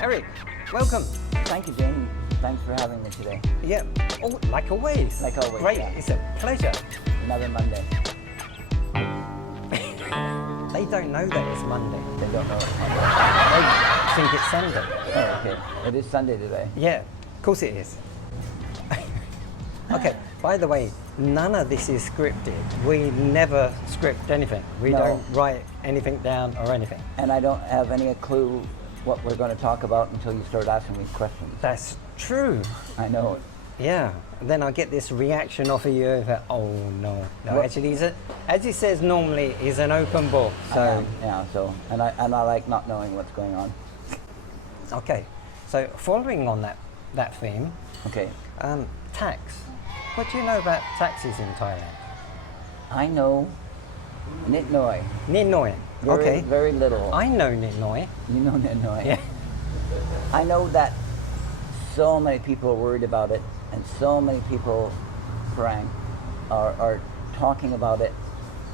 Eric, welcome. Thank you, Jamie. Thanks for having me today. Yeah, like always. Like always, Great, yeah. it's a pleasure. Another Monday. They don't know that it's Monday. They don't know it's Monday. They think it's Sunday. Oh, okay. It is Sunday today. Yeah, of course it is. Okay, by the way, none of this is scripted. We never script anything. We No. don't write anything down or anything. And I don't have any clue what we're going to talk about until you start asking me questions. That's true. I know. Yeah, and then I get this reaction off of you that, oh no. No, What? actually, as he says normally, he's an open book. So, Yeah, so, and I like not knowing what's going on. okay, so following on that theme, Okay. tax. What do you know about taxes in Thailand? I know Nit Noi. Nit Noi. Very, Okay. very little. I know Nit Noi. You know Nit Noi. Yeah. I know that so many people are worried about it, and so many people, Frank, are talking about it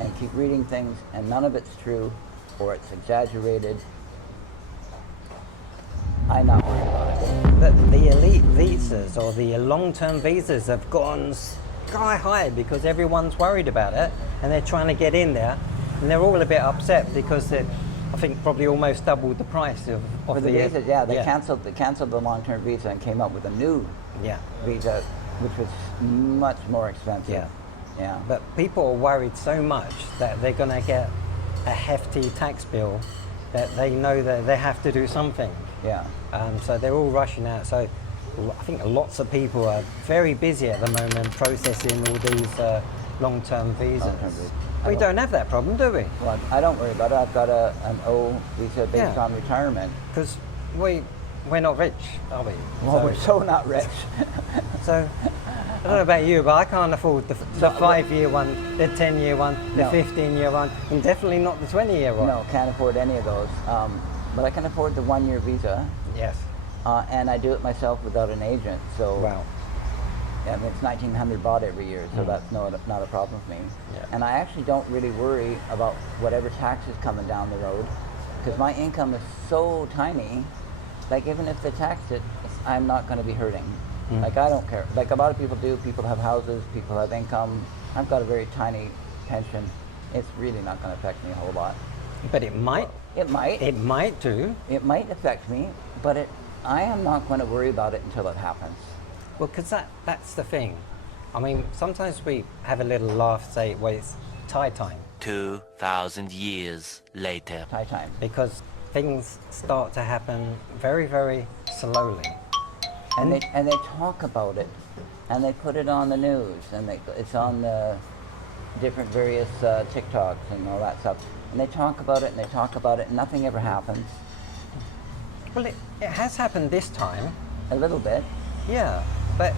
and keep reading things, and none of it's true, or it's exaggerated. I'm not worried about it. The elite visas or the long-term visas have gone sky high because everyone's worried about it and they're trying to get in there, and they're all a bit upset because I think probably almost doubled the price of For the visas, they canceled the long-term visa and came up with a new Yeah. visa, which was much more expensive. Yeah. Yeah. But people are worried so much that they're going to get a hefty tax bill that they know that they have to do something. Yeah. So they're all rushing out. So I think lots of people are very busy at the moment processing all these long-term visas. Long-term visas. We don't have that problem, do we? Well, I don't worry about it. I've got an O visa based Yeah. on retirement. Because we're not rich, are we? Well, we're so not rich. So I don't know about you, but I can't afford the 5-year one, the 10-year one, the No. 15-year one, and definitely not the 20-year one. No, can't afford any of those. But I can afford the 1-year visa, Yes. and I do it myself without an agent. So Wow. yeah, I mean, it's 1,900 baht every year, so that's not a problem for me. Yeah. And I actually don't really worry about whatever tax is coming down the road, because my income is so tiny. Like even if they tax it, I'm not going to be hurting. Like I don't care. Like a lot of people do. People have houses. People have income. I've got a very tiny pension. It's really not going to affect me a whole lot. But it might. It might. It might do. It might affect me, but I am not going to worry about it until it happens. Well, because that's the thing. I mean, sometimes we have a little laugh, say, well, it's Thai time. 2,000 years later. Thai time. Because things start to happen very, very slowly. And they talk about it, and they put it on the news, and it's on the different various TikToks and all that stuff. And they talk about it, and they talk about it, and nothing ever happens. Well, it has happened this time. A little bit. Yeah, but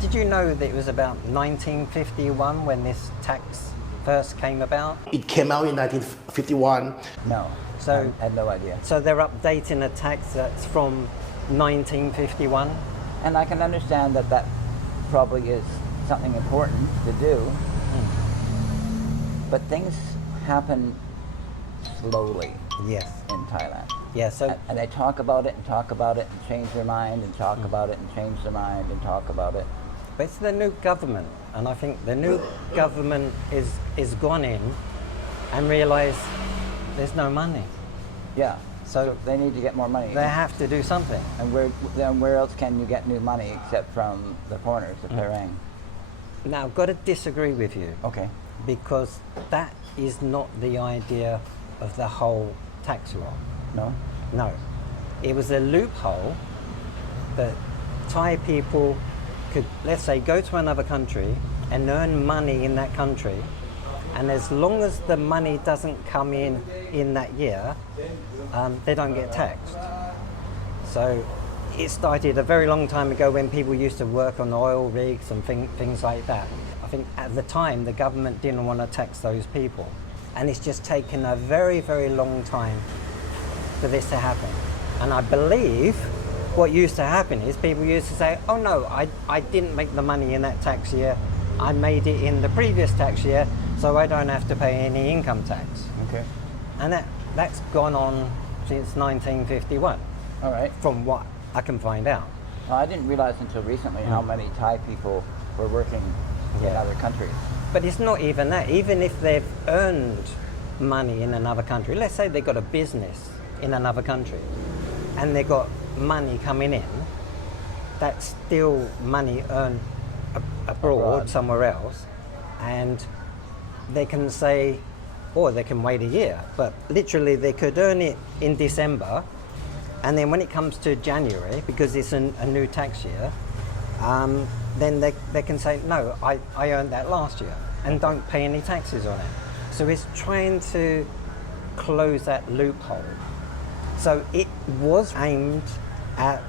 did you know that it was about 1951 when this tax first came about? It came out in 1951. No. So- I had no idea. So they're updating a tax that's from 1951. And I can understand that probably is something important to do. But things happen slowly Yes. in Thailand. Yeah, so And they talk about it and talk about it and change their mind and talk about it and change their mind and talk about it. but it's the new government, and I think the new government is gone in and realised there's no money. Yeah. So They need to get more money. they have to do something. And where else can you get new money except from the foreigners, the Parang? Now, I've got to disagree with you Okay. because that is not the idea of the whole tax law. No? No. It was a loophole that Thai people could, let's say, go to another country and earn money in that country, and as long as the money doesn't come in that year, they don't get taxed. So it started a very long time ago when people used to work on oil rigs and things like that. I think at the time the government didn't want to tax those people, and it's just taken a very, very long time for this to happen. And I believe what used to happen is people used to say, oh no, I didn't make the money in that tax year, I made it in the previous tax year, so I don't have to pay any income tax. Okay. And that's gone on since 1951. All right. from what I can find out. Well, I didn't realize until recently how many Thai people were working in Yeah. other countries. But it's not even that. Even if they've earned money in another country, let's say they got a business in another country and they got money coming in, that's still money earned abroad, somewhere else, and they can say, or they can wait a year, but literally they could earn it in December, and then when it comes to January, because it's a new tax year, then they can say, no, I earned that last year, and don't pay any taxes on it. So it's trying to close that loophole. So it was aimed at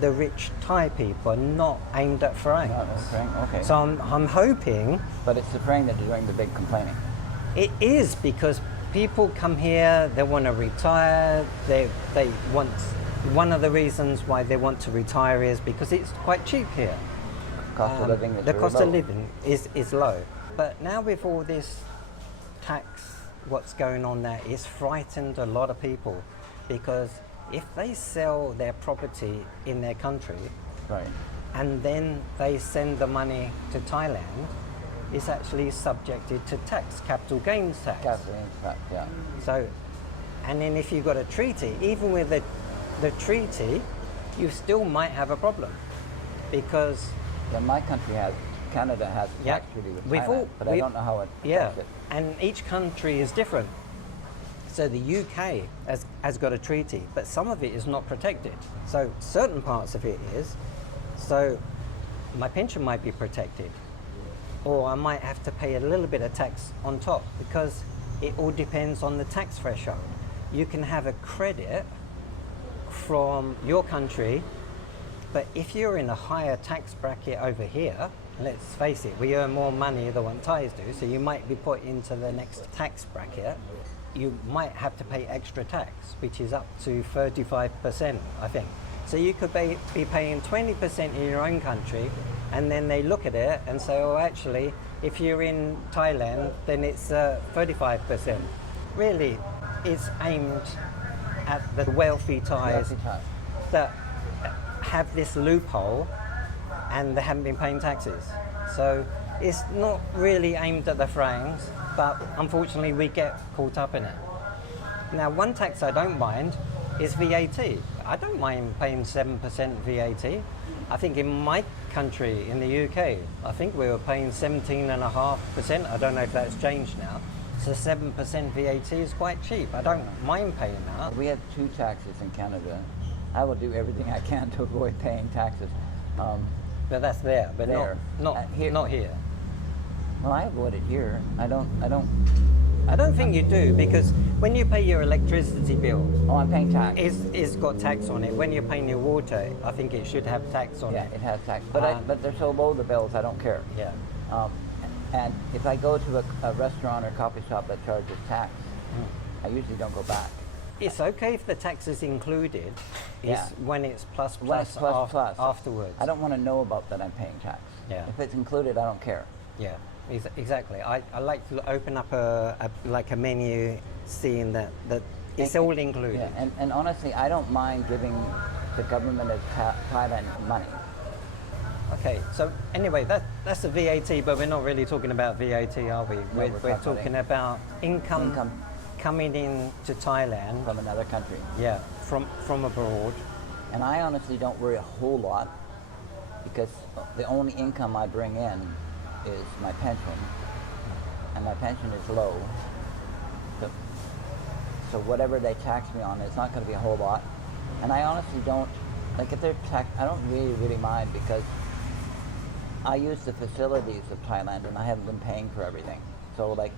the rich Thai people, not aimed at Franks. Oh, that's right. Okay. So I'm hoping But it's the Frank that are doing the big complaining. it is, because people come here, they want to retire, they want, one of the reasons why they want to retire is because it's quite cheap here. Cost of living is The very cost low. of living is low. But now with all this tax, what's going on there, it's frightened a lot of people, because if they sell their property in their country Right. and then they send the money to Thailand, it's actually subjected to tax, capital gains tax. Capital tax, yeah. So, and then if you've got a treaty, even with the treaty, you still might have a problem, because Yeah, my country has, Canada has a Yeah. tax treaty with We've Thailand, all- but I we- don't know how it yeah, affects it. and each country is different. So the UK has got a treaty, but some of it is not protected. So certain parts of it is. So my pension might be protected, or I might have to pay a little bit of tax on top, because it all depends on the tax threshold. You can have a credit from your country, but if you're in a higher tax bracket over here, let's face it, we earn more money than what Thais do, so you might be put into the next tax bracket. You might have to pay extra tax, which is up to 35%, I think. So you could be paying 20% in your own country, and then they look at it and say, oh, actually, if you're in Thailand, then it's 35%. Really, it's aimed at the wealthy Thais Wealthy Thai. that have this loophole and they haven't been paying taxes. So it's not really aimed at the Franks, but unfortunately we get caught up in it. Now, one tax I don't mind is VAT. I don't mind paying 7% VAT. I think in my country, in the UK, I think we were paying 17.5%. I don't know if that's changed now. So 7% VAT is quite cheap. I don't mind paying that. We have two taxes in Canada. I will do everything I can to avoid paying taxes. But that's there, but There. not Here. not here. Well, I avoid it here. I don't. I don't think you do, because when you pay your electricity bill, Oh, I'm paying tax. it's got tax on it. When you're paying your water, I think it should have tax on Yeah, it. it has tax. But but they're so low, the bills, I don't care. Yeah. And if I go to a restaurant or coffee shop that charges tax, I usually don't go back. It's okay if the tax is included. It's Yeah. when it's plus When it's plus. afterwards. I don't want to know about that I'm paying tax. Yeah. If it's included, I don't care. Yeah, exactly. I like to open up like a menu, seeing that it's all included. Yeah, and honestly, I don't mind giving the government of Thailand money. Okay, so anyway, that's the VAT, but we're not really talking about VAT, are we? We're talking about income coming in to Thailand From another country. Yeah, from abroad. And I honestly don't worry a whole lot, because the only income I bring in is my pension, and my pension is low. So whatever they tax me on, it's not going to be a whole lot. And I honestly don't, like if they're tax, I don't really mind, because I use the facilities of Thailand and I haven't been paying for everything. So like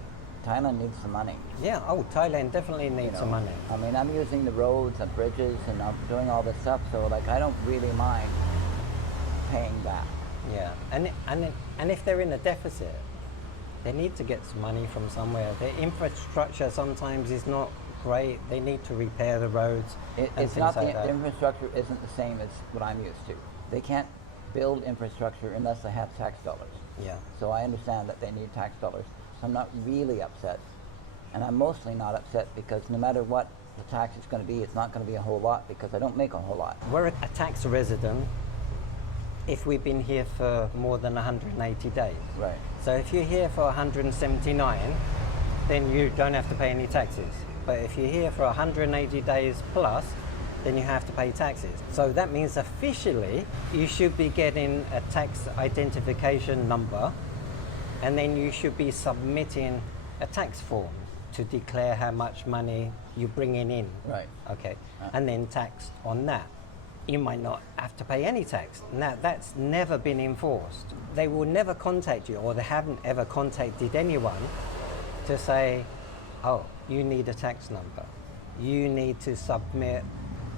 Thailand needs some money. Yeah, Thailand definitely needs some money. I mean, I'm using the roads and bridges and I'm doing all this stuff, so like I don't really mind paying back. Yeah, and if they're in a deficit, they need to get some money from somewhere. Their infrastructure sometimes is not great. They need to repair the roads and It's things not like the that. infrastructure isn't the same as what I'm used to. They can't build infrastructure unless they have tax dollars. Yeah. So I understand that they need tax dollars. I'm not really upset, and I'm mostly not upset because no matter what the tax is going to be, it's not going to be a whole lot because I don't make a whole lot. We're a tax resident if we've been here for more than 180 days. Right. So if you're here for 179, then you don't have to pay any taxes. But if you're here for 180 days plus, then you have to pay taxes. So that means officially you should be getting a tax identification number, and then you should be submitting a tax form to declare how much money you're bringing in. Right. Okay. And then tax on that. You might not have to pay any tax. Now, that's never been enforced. They will never contact you, or they haven't ever contacted anyone to say, oh, you need a tax number. You need to submit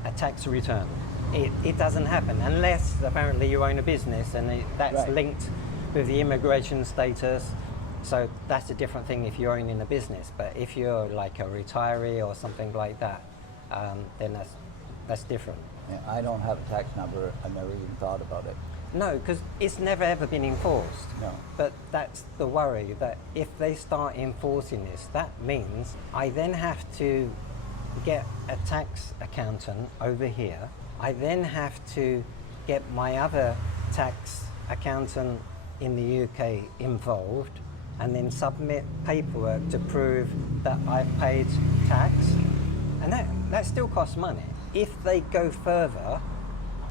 a tax return. It doesn't happen unless apparently you own a business and that's Right. linked with the immigration status. So that's a different thing if you're owning a business. But if you're like a retiree or something like that, then that's different. Yeah, I don't have a tax number. I've never even thought about it. No, because it's never ever been enforced. No. But that's the worry, that if they start enforcing this, that means I then have to get a tax accountant over here. I then have to get my other tax accountant in the UK involved, and then submit paperwork to prove that I've paid tax. And that still costs money. If they go further,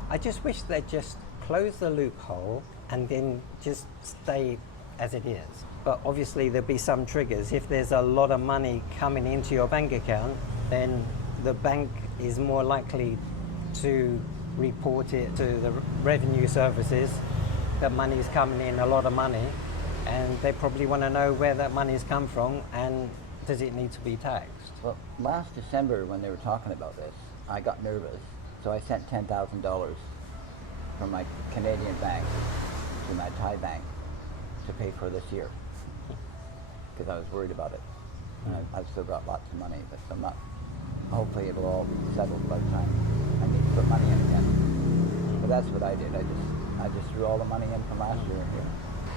I just wish they'd just close the loophole and then just stay as it is. But obviously there'll be some triggers. If there's a lot of money coming into your bank account, then the bank is more likely to report it to the revenue services that money's coming in, a lot of money, and they probably want to know where that money's come from and does it need to be taxed. Well, last December when they were talking about this, I got nervous, so I sent $10,000 from my Canadian bank to my Thai bank to pay for this year because I was worried about it. And I've still got lots of money, but I'm not. Hopefully it'll all be settled by the time I need to put money in again. But that's what I did. I just threw all the money in from last year here.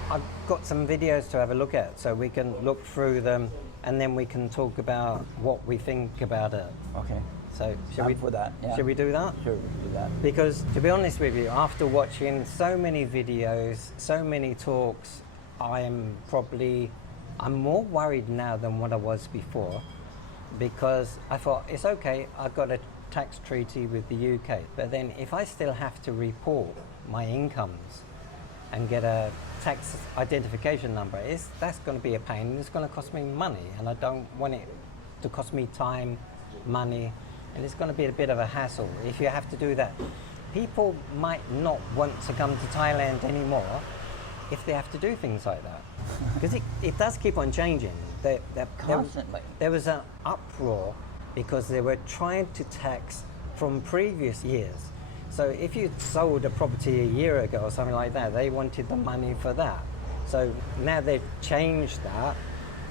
I've got some videos to have a look at, so we can look through them and then we can talk about what we think about it. Okay. So I'm for that, yeah. Should we do that? Sure, we can do that. Because to be honest with you, after watching so many videos, so many talks, I'm more worried now than what I was before, because I thought it's okay, I've got a tax treaty with the UK, but then if I still have to report my incomes and get a tax identification number, that's going to be a pain. It's going to cost me money, and I don't want it to cost me time, money, and it's going to be a bit of a hassle if you have to do that. People might not want to come to Thailand anymore if they have to do things like that, because it does keep on changing. Constantly. There was an uproar because they were trying to tax from previous years. So if you sold a property a year ago or something like that, they wanted the money for that. So now they've changed that,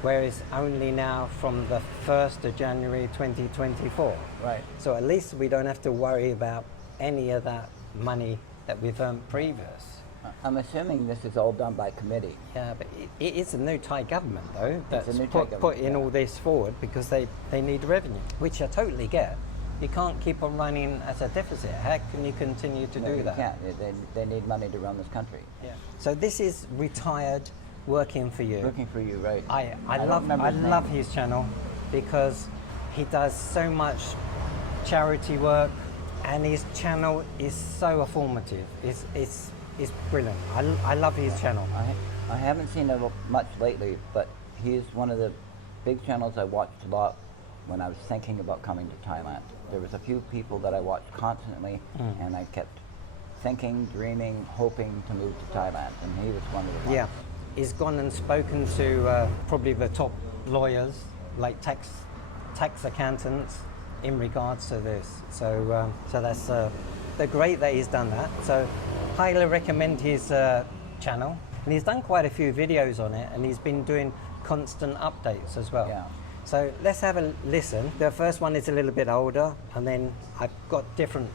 whereas only now from the 1st of January 2024. Right. So at least we don't have to worry about any of that money that we've earned previous. I'm assuming this is all done by committee. Yeah, but it is a new Thai government though that's a new Thai government, putting yeah. all this forward because they need revenue, which I totally get. You can't keep on running as a deficit. How can you continue to No, do you that? can't. They need money to run this country. Yeah. So this is retired working for you. Looking for you, right? I don't remember his name. love his channel because he does so much charity work, and his channel is so informative. It's brilliant. I love his channel. I haven't seen it much lately, but he's one of the big channels I watched a lot when I was thinking about coming to Thailand. There was a few people that I watched constantly, and I kept thinking, dreaming, hoping to move to Thailand, and he was one of the ones. Yeah, he's gone and spoken to probably the top lawyers, like tax accountants, in regards to this. So that's they're great that he's done that. So highly recommend his channel, and he's done quite a few videos on it, and he's been doing constant updates as well. Yeah. So let's have a listen. The first one is a little bit older, and then I've got different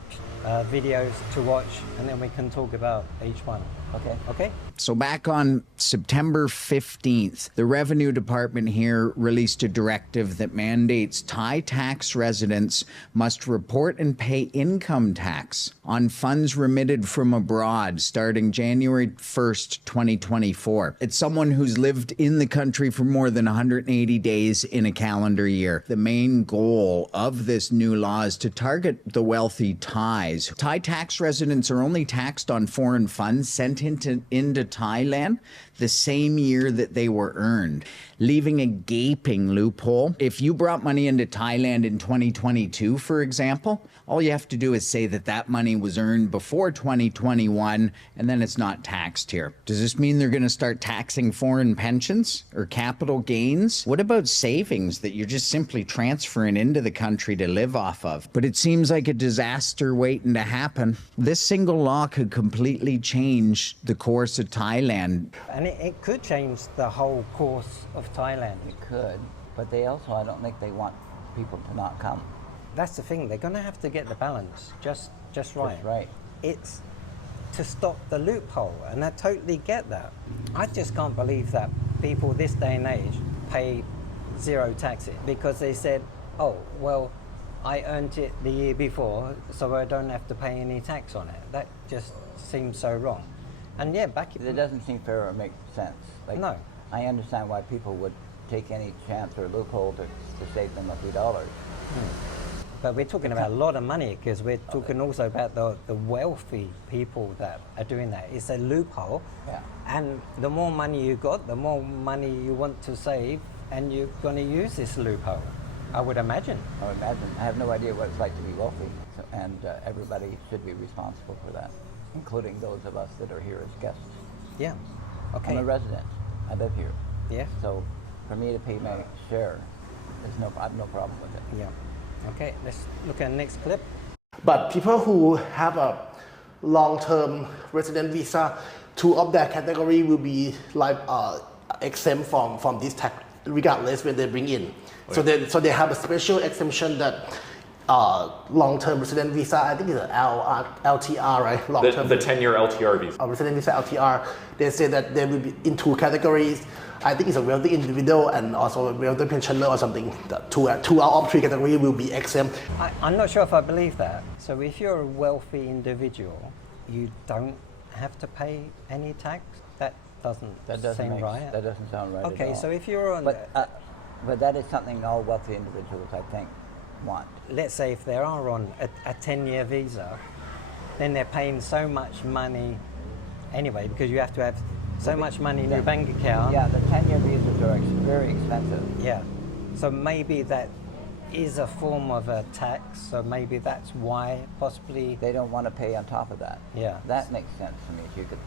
videos to watch, and then we can talk about each one. Okay. Okay? So back on September 15th, the Revenue Department here released a directive that mandates Thai tax residents must report and pay income tax on funds remitted from abroad starting January 1st, 2024. It's someone who's lived in the country for more than 180 days in a calendar year. The main goal of this new law is to target the wealthy Thais. Thai tax residents are only taxed on foreign funds sent into Thailand the same year that they were earned, leaving a gaping loophole. If you brought money into Thailand in 2022, for example, all you have to do is say that that money was earned before 2021, and then it's not taxed here. Does this mean they're going to start taxing foreign pensions or capital gains? What about savings that you're just simply transferring into the country to live off of? But it seems like a disaster waiting to happen. This single law could completely change the course of Thailand. And it could change the whole course of Thailand. It could, but they also, I don't think they want people to not come. That's the thing, they're going to have to get the balance just right. Just right. It's to stop the loophole, and I totally get that. I just can't believe that people this day and age pay zero taxes because they said, oh, well, I earned it the year before, so I don't have to pay any tax on it. That just seems so wrong. And yeah, It doesn't seem fair or make sense. Like, No. I understand why people would take any chance or loophole to save them a few dollars. But we're talking about a lot of money because we're talking also about the wealthy people that are doing that. It's a loophole. Yeah. And the more money you got, the more money you want to save, and you're going to use this loophole, I would imagine. I would imagine. I have no idea what it's like to be wealthy, and everybody should be responsible for that, including those of us that are here as guests. Yeah. Okay. I'm a resident. I live here. Yeah. So for me to pay my share, I have no problem with it. Yeah. Okay, let's look at the next clip. But people who have a long-term resident visa, two of their category will be like exempt from this tax, regardless when they bring in. So they have a special exemption that long-term resident visa, I think it's an LTR, right? Long-term. The 10-year LTR visa. Resident visa LTR, they say that they will be in two categories. I think it's a wealthy individual and also a wealthy pensioner or something. The two out of three categories will be exempt. I'm not sure if I believe that. So if you're a wealthy individual, you don't have to pay any tax? That doesn't seem right. That doesn't sound right Okay, at all. so if you're on... But that is something all wealthy individuals, I think, want. Let's say if they are on a 10-year visa, then they're paying so much money anyway, because you have to have so much money in your bank account. Yeah, the 10-year visas are very expensive. Yeah. So maybe that is a form of a tax, so maybe that's why possibly... They don't want to pay on top of that. Yeah. That makes sense to me. If you could,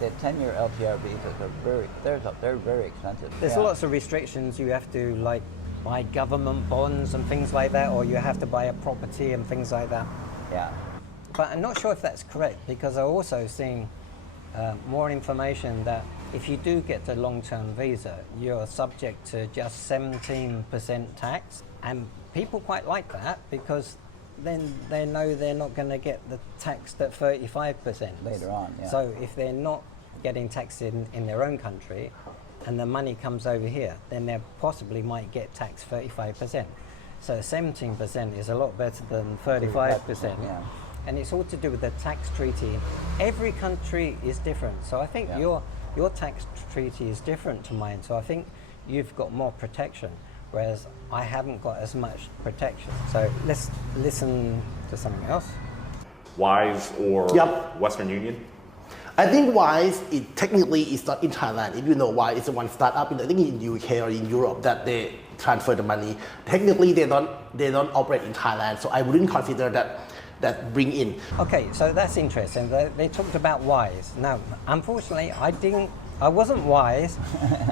the 10-year LTR visas are they're very expensive. There's lots of restrictions. You have to like buy government bonds and things like that, or you have to buy a property and things like that. Yeah. But I'm not sure if that's correct, because I've also seen more information that if you do get the long-term visa, you're subject to just 17% tax, and people quite like that because then they know they're not going to get the taxed at 35% Later on, yeah. So if they're not getting taxed in their own country and the money comes over here, then they possibly might get taxed 35%. So 17% is a lot better than 35%. Yeah. And it's all to do with the tax treaty. Every country is different. So I think your tax treaty is different to mine. So I think you've got more protection, whereas I haven't got as much protection. So let's listen to something else. WISE or Yep. Western Union? I think WISE, it technically is not in Thailand. If you know why, it's the one startup I think in UK or in Europe that they transfer the money. Technically, they don't operate in Thailand, so I wouldn't consider that bring in. Okay, so that's interesting. They talked about WISE. Now, unfortunately, I wasn't WISE,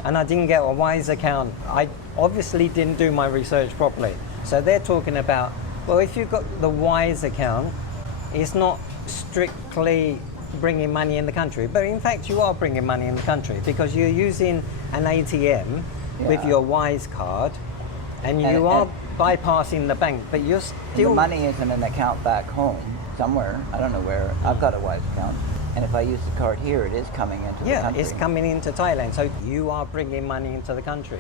and I didn't get a WISE account. I obviously didn't do my research properly. So they're talking about, well, if you've got the WISE account, it's not strictly bringing money in the country, but in fact you are bringing money in the country because you're using an ATM with your WISE card, and you are bypassing the bank, but you're still... The money is in an account back home somewhere. I don't know where. I've got a WISE account. And if I use the card here, it is coming into the Yeah, country. it's coming into Thailand, so you are bringing money into the country.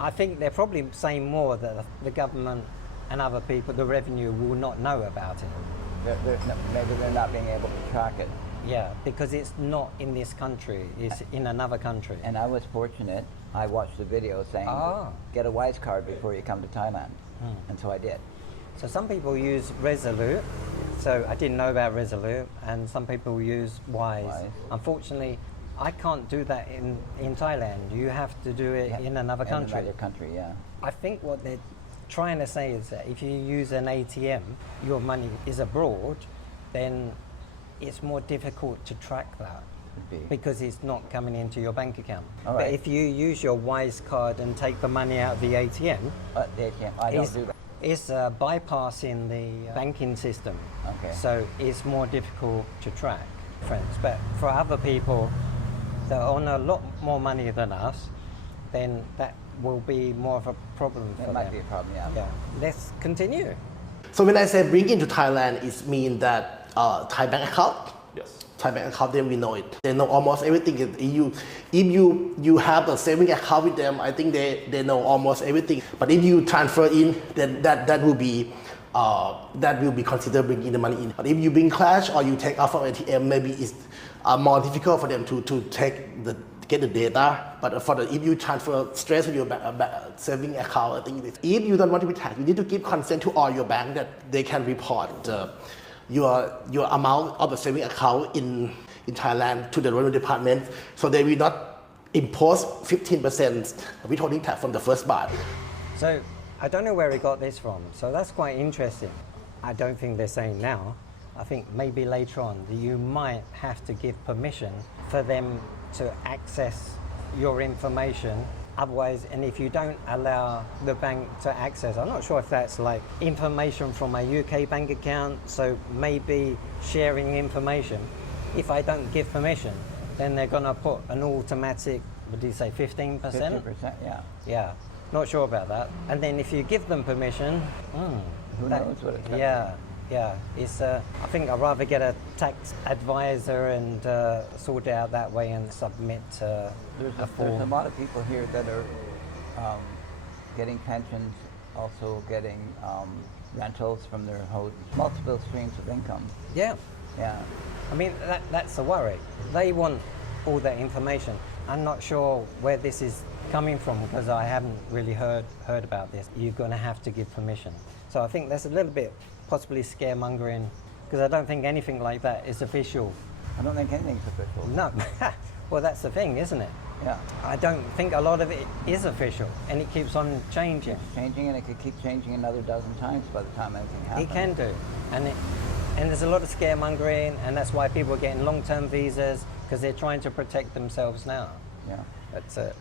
I think they're probably saying more that the government and other people, the revenue, will not know about it. Maybe they're not being able to track it. Yeah, because it's not in this country, it's in another country. And I was fortunate. I watched the video saying, get a Wise card before you come to Thailand. And so I did. So some people use Resolute, so I didn't know about Resolute, and some people use Wise. Unfortunately, I can't do that in Thailand. You have to do it in another country. In another country, yeah. I think what they're trying to say is that if you use an ATM, your money is abroad, then it's more difficult to track that because it's not coming into your bank account. All But right. if you use your Wise card and take the money out of the ATM, The ATM, I don't do that. it's bypassing the banking system. Okay. So it's more difficult to track, friends. But for other people that own a lot more money than us, then that will be more of a problem for them. It might be a problem, yeah. Yeah. Let's continue. So when I say bring into Thailand, it means that Thai bank account. Yes. Thai bank account, then we know it. They know almost everything. If you have a saving account with them, I think they know almost everything. But if you transfer in, then that will be considered bringing the money in. But if you bring cash or you take out from ATM, maybe it's more difficult for them to get the data. But if you transfer straight to your saving account, I think if you don't want to be taxed, you need to give consent to all your bank that they can report your amount of the saving account in Thailand to the revenue department, so they will not impose 15% withholding tax from the first baht. So I don't know where he got this from. So that's quite interesting. I don't think they're saying now. I think maybe later on that you might have to give permission for them to access your information. Otherwise, and if you don't allow the bank to access, I'm not sure if that's like information from my UK bank account, so maybe sharing information. If I don't give permission, then they're gonna put an automatic, what do you say, 15%? 50%, yeah. Yeah, not sure about that. And then if you give them permission, Who knows what it's gonna yeah. It's. I think I'd rather get a tax advisor and sort it out that way and submit a There's form. a lot of people here that are getting pensions, also getting rentals from their multiple streams of income. Yeah, Yeah. I mean that's a worry. They want all that information. I'm not sure where this is coming from because I haven't really heard about this. You're going to have to give permission. So I think there's a little bit possibly scaremongering because I don't think anything like that is official. I don't think anything's official. No. Well, that's the thing, isn't it? Yeah. I don't think a lot of it is official and it keeps on changing. Changing, and it could keep changing another dozen times by the time anything happens. It can do. And there's a lot of scaremongering, and that's why people are getting long-term visas because they're trying to protect themselves now. Yeah.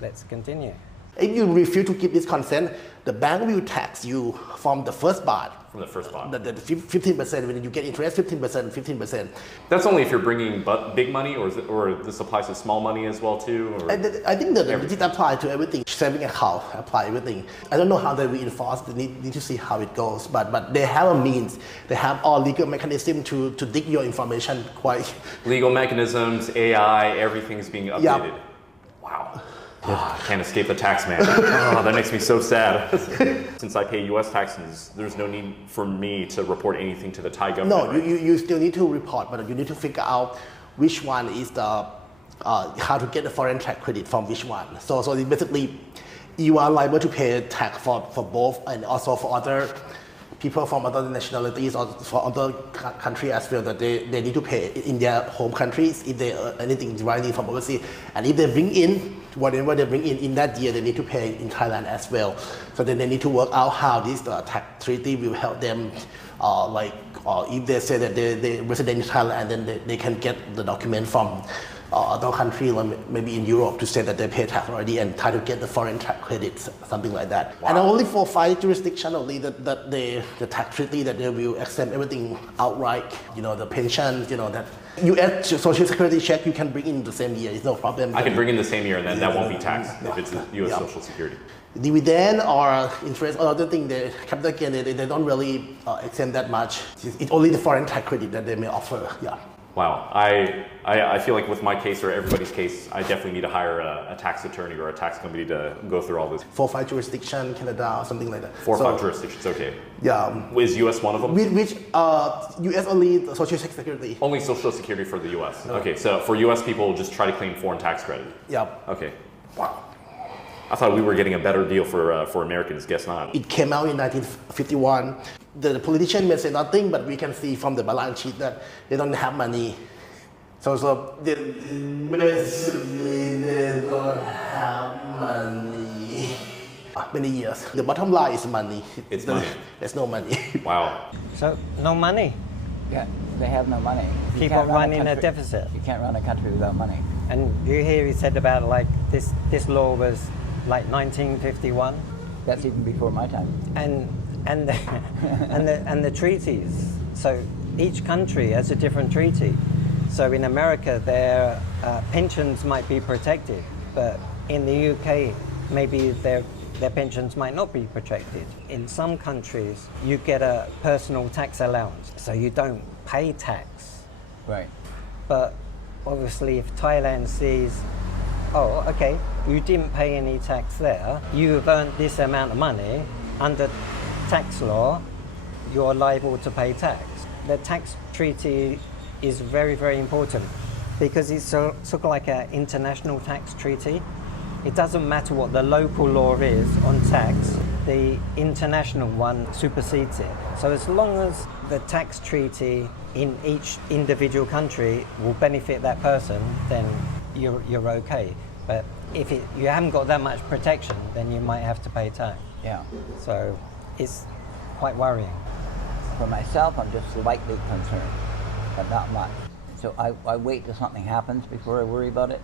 Let's continue. If you refuse to give this consent, the bank will tax you from the first baht. From the first baht. The 15%, when you get interest, 15%. That's only if you're bringing big money, or this applies to small money as well too? Or? I think that it applies to everything. Saving account apply everything. I don't know how they will enforce. They need to see how it goes. But they have a means. They have all legal mechanism to dig your information quite. Legal mechanisms, AI, everything's being updated. Yeah. Wow. I can't escape the tax man. Oh, that makes me so sad. Since I pay U.S. taxes, there's no need for me to report anything to the Thai government. No, you still need to report, but you need to figure out which one is the how to get the foreign tax credit from which one. So basically, you are liable to pay tax for both and also for other people from other nationalities or for other countries as well, that they need to pay in their home countries if they earn anything deriving from overseas. And if they bring in whatever they bring in that year, they need to pay in Thailand as well. So then they need to work out how this tax treaty will help them, if they say that they resident in Thailand, then they can get the document from other countries, or maybe in Europe, to say that they pay tax already and try to get the foreign tax credits, something like that. Wow. And only for 5 jurisdictions only that the tax treaty that they will exempt everything outright, the pensions, that US Social Security check you can bring in the same year, it's no problem. I can bring in the same year and then that won't be taxed if it's US Social Security. Dividend or interest or other thing, the capital gain, they don't really exempt that much. It's only the foreign tax credit that they may offer, yeah. Wow. I feel like with my case or everybody's case, I definitely need to hire a tax attorney or a tax company to go through all this. 4-5 jurisdiction, Canada, or something like that. 4 or 5 jurisdictions, okay. Yeah. Is US one of them? Which US only the Social Security. Only Social Security for the US. Okay, so for US people, just try to claim foreign tax credit. Yep. Okay. Wow. I thought we were getting a better deal for Americans. Guess not. It came out in 1951. The politician may say nothing, but we can see from the balance sheet that they don't have money. So basically they don't have money. Many years. The bottom line is money. It's money. There's no money. Wow. So no money. Yeah, they have no money. You Keep can't on run running a country- deficit. You can't run a country without money. And you hear he said about like this law was like 1951, That's even before my time. and the treaties. So each country has a different treaty. So in America, their pensions might be protected, but in the UK, maybe their pensions might not be protected. In some countries, you get a personal tax allowance, so you don't pay tax. Right. But obviously, if Thailand sees, oh, okay, you didn't pay any tax there, you've earned this amount of money, under tax law, you're liable to pay tax. The tax treaty is very, very important because it's sort of like an international tax treaty. It doesn't matter what the local law is on tax, the international one supersedes it. So as long as the tax treaty in each individual country will benefit that person, then you're okay. But if you haven't got that much protection, then you might have to pay tax. Yeah. So it's quite worrying. For myself, I'm just slightly concerned, but not much. So I wait till something happens before I worry about it.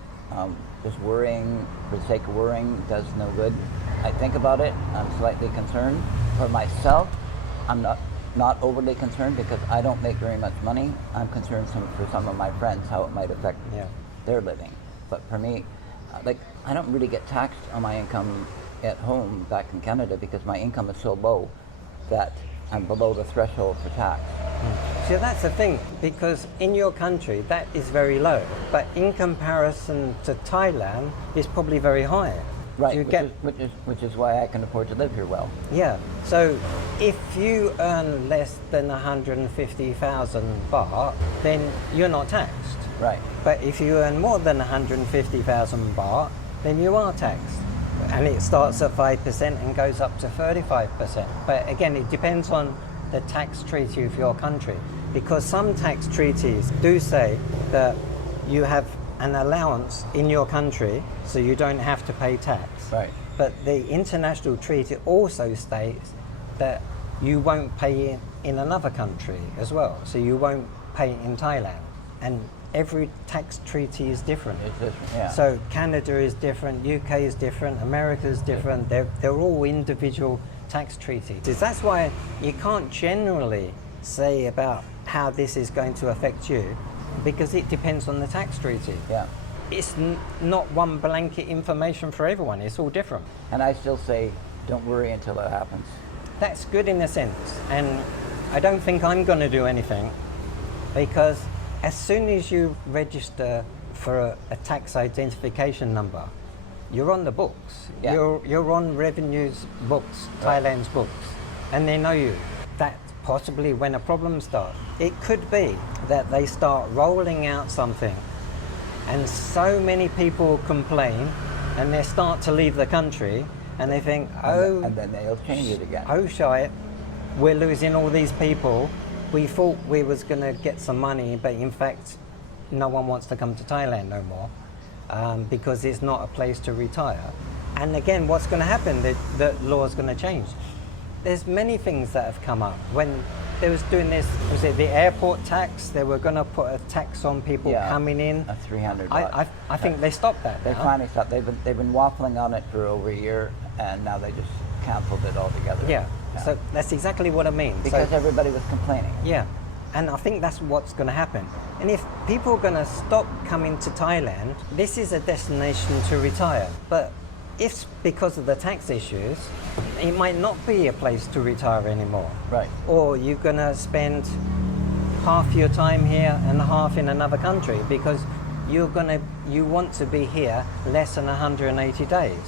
Just worrying for the sake of worrying does no good. I think about it, I'm slightly concerned. For myself, I'm not overly concerned because I don't make very much money. I'm concerned for some of my friends how it might affect their living. But for me, like I don't really get taxed on my income at home back in Canada because my income is so low that I'm below the threshold for tax. So that's the thing, because in your country that is very low, but in comparison to Thailand, it's probably very high. Right, You which is why I can afford to live here well. Yeah. So if you earn less than 150,000 baht, then you're not taxed. Right. But if you earn more than 150,000 baht, then you are taxed. And it starts at 5% and goes up to 35%. But again, it depends on the tax treaty of your country, because some tax treaties do say that you have an allowance in your country so you don't have to pay tax. Right. But the international treaty also states that you won't pay in another country as well. So you won't pay in Thailand. And every tax treaty is different. It's different, yeah. So Canada is different, UK is different, America is different. They're all individual tax treaties. That's why you can't generally say about how this is going to affect you, because it depends on the tax treaty. Yeah. It's not one blanket information for everyone. It's all different. And I still say, don't worry until it happens. That's good in a sense. And I don't think I'm going to do anything, because as soon as you register for a tax identification number, you're on the books. Yeah. You're on Revenue's books, Thailand's books, and they know you. That possibly when a problem starts, it could be that they start rolling out something, and so many people complain, and they start to leave the country, and they think, And then they'll change it again. oh shite, we're losing all these people. We thought we was going to get some money, but in fact, no one wants to come to Thailand no more because it's not a place to retire. And again, what's going to happen? The law is going to change. There's many things that have come up. When they was doing this, was it the airport tax? They were going to put a tax on people coming in. A 300 I think they stopped that They now. finally stopped. They've been waffling on it for over a year, and now they just cancelled it altogether. Yeah. So that's exactly what I mean. Because So, everybody was complaining. yeah, and I think that's what's going to happen. And if people are going to stop coming to Thailand, this is a destination to retire. But if because of the tax issues, it might not be a place to retire anymore. Right. Or you're going to spend half your time here and half in another country because you want to be here less than 180 days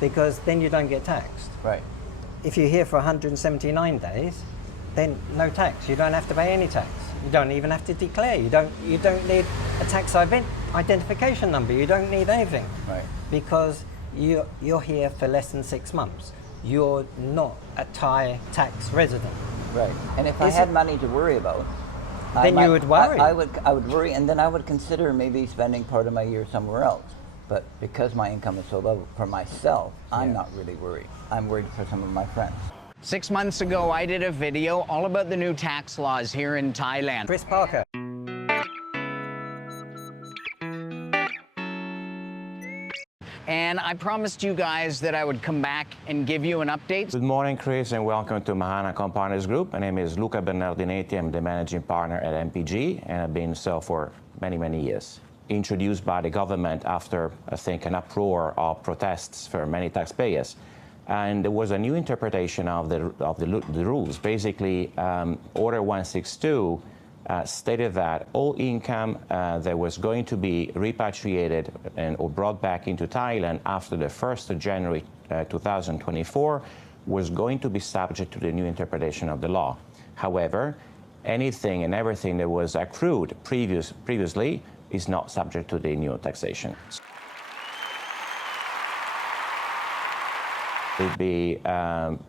because then you don't get taxed. Right. If you're here for 179 days, then no tax. You don't have to pay any tax. You don't even have to declare. You don't need a tax identification number. You don't need anything. Right. Because you're here for less than 6 months. You're not a Thai tax resident. Right. And if I had money to worry about, then you would worry. I would worry, and then I would consider maybe spending part of my year somewhere else. But because my income is so low for myself, I'm not really worried. I'm worried for some of my friends. 6 months ago, I did a video all about the new tax laws here in Thailand. Chris Parker. And I promised you guys that I would come back and give you an update. Good morning, Chris, and welcome to Mahana Partners Group. My name is Luca Bernardinetti. I'm the managing partner at MPG, and I've been so for many, many years. Introduced by the government after, I think, an uproar of protests for many taxpayers. And there was a new interpretation of the rules. Basically, Order 162 stated that all income that was going to be repatriated or brought back into Thailand after the 1st of January 2024 was going to be subject to the new interpretation of the law. However, anything and everything that was accrued previously is not subject to the new taxation. Would be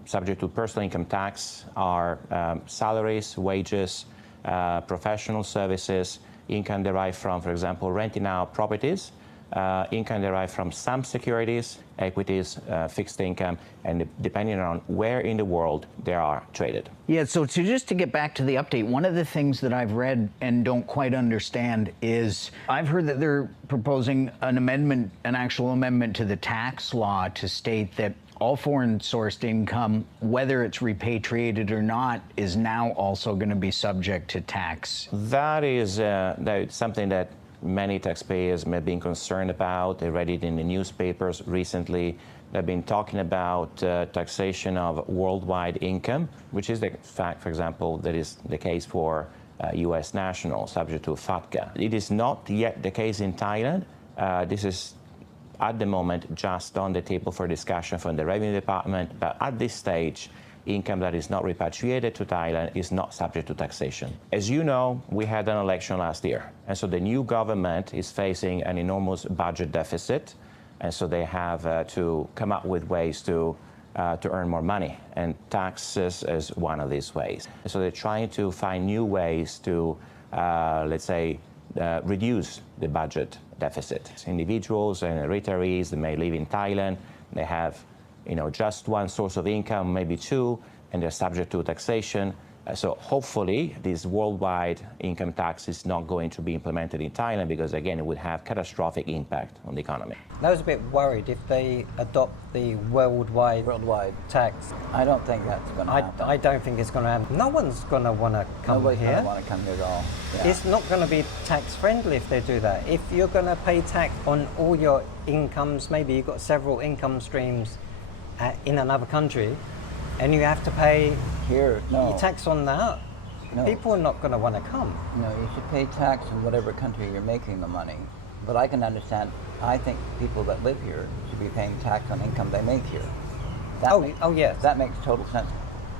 subject to personal income tax are salaries, wages, professional services, income derived from, for example, renting out properties, income derived from some securities, equities, fixed income, and depending on where in the world they are traded. Yeah, so just to get back to the update, one of the things that I've read and don't quite understand is I've heard that they're proposing an actual amendment to the tax law to state that all foreign-sourced income, whether it's repatriated or not, is now also going to be subject to tax. That is something that many taxpayers may have been concerned about. They read it in the newspapers recently. They've been talking about taxation of worldwide income, which is the fact, for example, that is the case for U.S. nationals subject to FATCA. It is not yet the case in Thailand. This is at the moment just on the table for discussion from the Revenue Department, but at this stage, income that is not repatriated to Thailand is not subject to taxation. As you know, we had an election last year, and so the new government is facing an enormous budget deficit, and so they have to come up with ways to earn more money, and taxes is one of these ways. And so they're trying to find new ways to, let's say, reduce the budget deficit. Individuals and retirees that may live in Thailand, they have just one source of income, maybe two, and they're subject to taxation. So hopefully this worldwide income tax is not going to be implemented in Thailand because, again, it would have catastrophic impact on the economy. I was a bit worried if they adopt the worldwide tax. I don't think that's going to happen. I don't think it's going to happen. No one's going to want to come Nobody's here. going to want to come here at all. Yeah. It's not going to be tax friendly if they do that. If you're going to pay tax on all your incomes, maybe you've got several income streams in another country, and you have to pay tax on that, people are not going to want to come. No, you should pay tax in whatever country you're making the money. But I can understand, I think people that live here should be paying tax on income they make here. Yes. That makes total sense.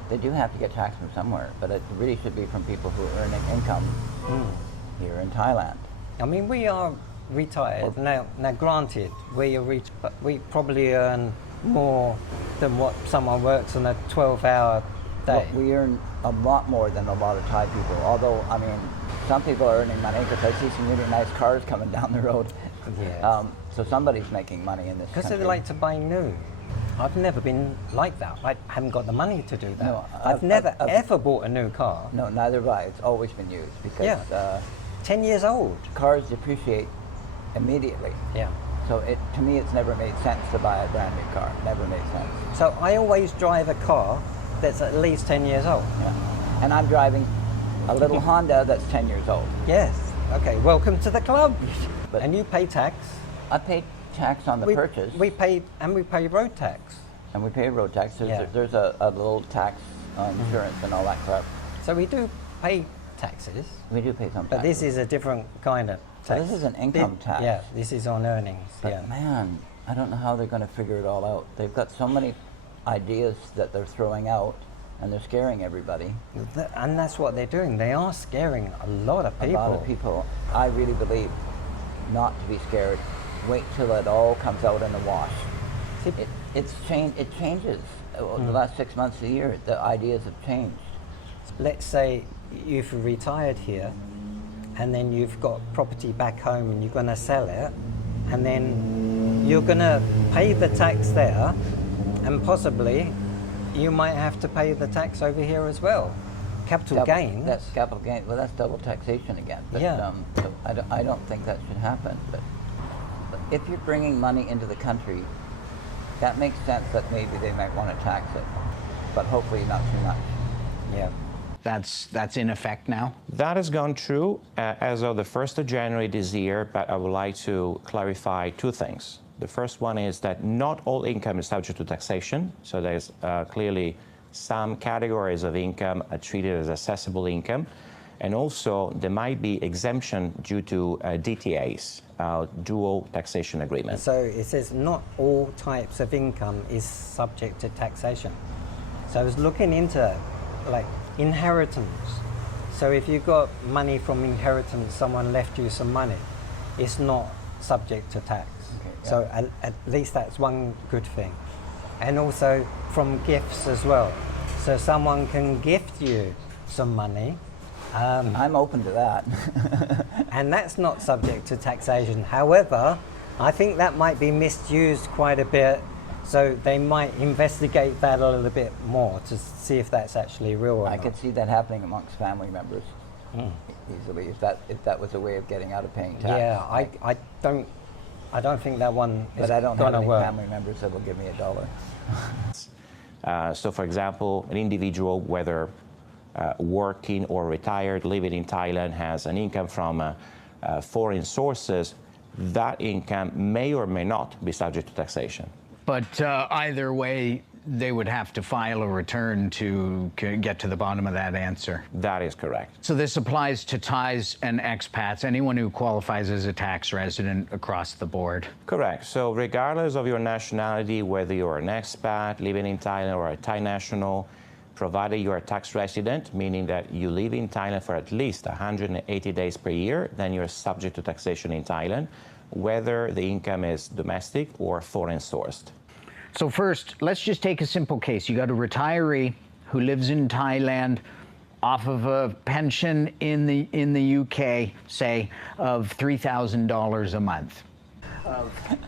They do have to get taxed from somewhere, but it really should be from people who are earning income here in Thailand. I mean, we are retired. Now granted, but we probably earn more than what someone works on a 12-hour day. Well, we earn a lot more than a lot of Thai people, although, I mean, some people are earning money because I see some really nice cars coming down the road. Yes. So somebody's making money in this country. Because they like to buy new. I've never been like that. I haven't got the money to do that. No, I've never ever bought a new car. No, neither have I. It's always been used because 10 years old. Cars depreciate immediately. Yeah. So to me, it's never made sense to buy a brand new car. Never made sense. So I always drive a car that's at least 10 years old. Yeah. And I'm driving a little Honda that's 10 years old. Yes. Okay, welcome to the club. But and you pay tax. I pay tax on the purchase. We pay road tax. And we pay road tax. There's a little tax on insurance and all that crap. So we do pay taxes, We do pay some but taxes. this is a different kind of So tax. this is an income tax. Yeah, this is on earnings. But yeah. man, I don't know how they're going to figure it all out. They've got so many ideas that they're throwing out, and they're scaring everybody. And that's what they're doing. They are scaring a lot of people. A lot of people. I really believe not to be scared. Wait till it all comes out in the wash. It changes. The last 6 months of the year, the ideas have changed. Let's say you've retired here, and then you've got property back home and you're going to sell it, and then you're going to pay the tax there, and possibly you might have to pay the tax over here as well. Capital gains. That's capital gain. Well, that's double taxation again. But, Yeah. So I don't think that should happen. But if you're bringing money into the country, that makes sense that maybe they might want to tax it, but hopefully not too much. Yeah. That's in effect now? That has gone through as of the 1st of January this year, but I would like to clarify two things. The first one is that not all income is subject to taxation, so there's clearly some categories of income are treated as accessible income, and also there might be exemption due to DTAs, dual taxation agreements. So it says not all types of income is subject to taxation. So I was looking into like inheritance. So if you got money from inheritance, someone left you some money, it's not subject to tax. Okay, So at least that's one good thing. And also from gifts as well. So someone can gift you some money, I'm open to that. and that's not subject to taxation. However, I think that might be misused quite a bit, so they might investigate that a little bit more to see if that's actually real or I not. could see that happening amongst family members easily if that was a way of getting out of paying tax. Yeah, I don't think that one is But I don't have gonna any work. family members that will give me $1. So for example, an individual, whether working or retired, living in Thailand, has an income from foreign sources, that income may or may not be subject to taxation. But either way, they would have to file a return to get to the bottom of that answer. That is correct. So this applies to Thais and expats, anyone who qualifies as a tax resident across the board. Correct. So regardless of your nationality, whether you're an expat living in Thailand or a Thai national, provided you are a tax resident, meaning that you live in Thailand for at least 180 days per year, then you're subject to taxation in Thailand, whether the income is domestic or foreign sourced. So first, let's just take a simple case. You got a retiree who lives in Thailand off of a pension in the UK, say, of $3,000 a month.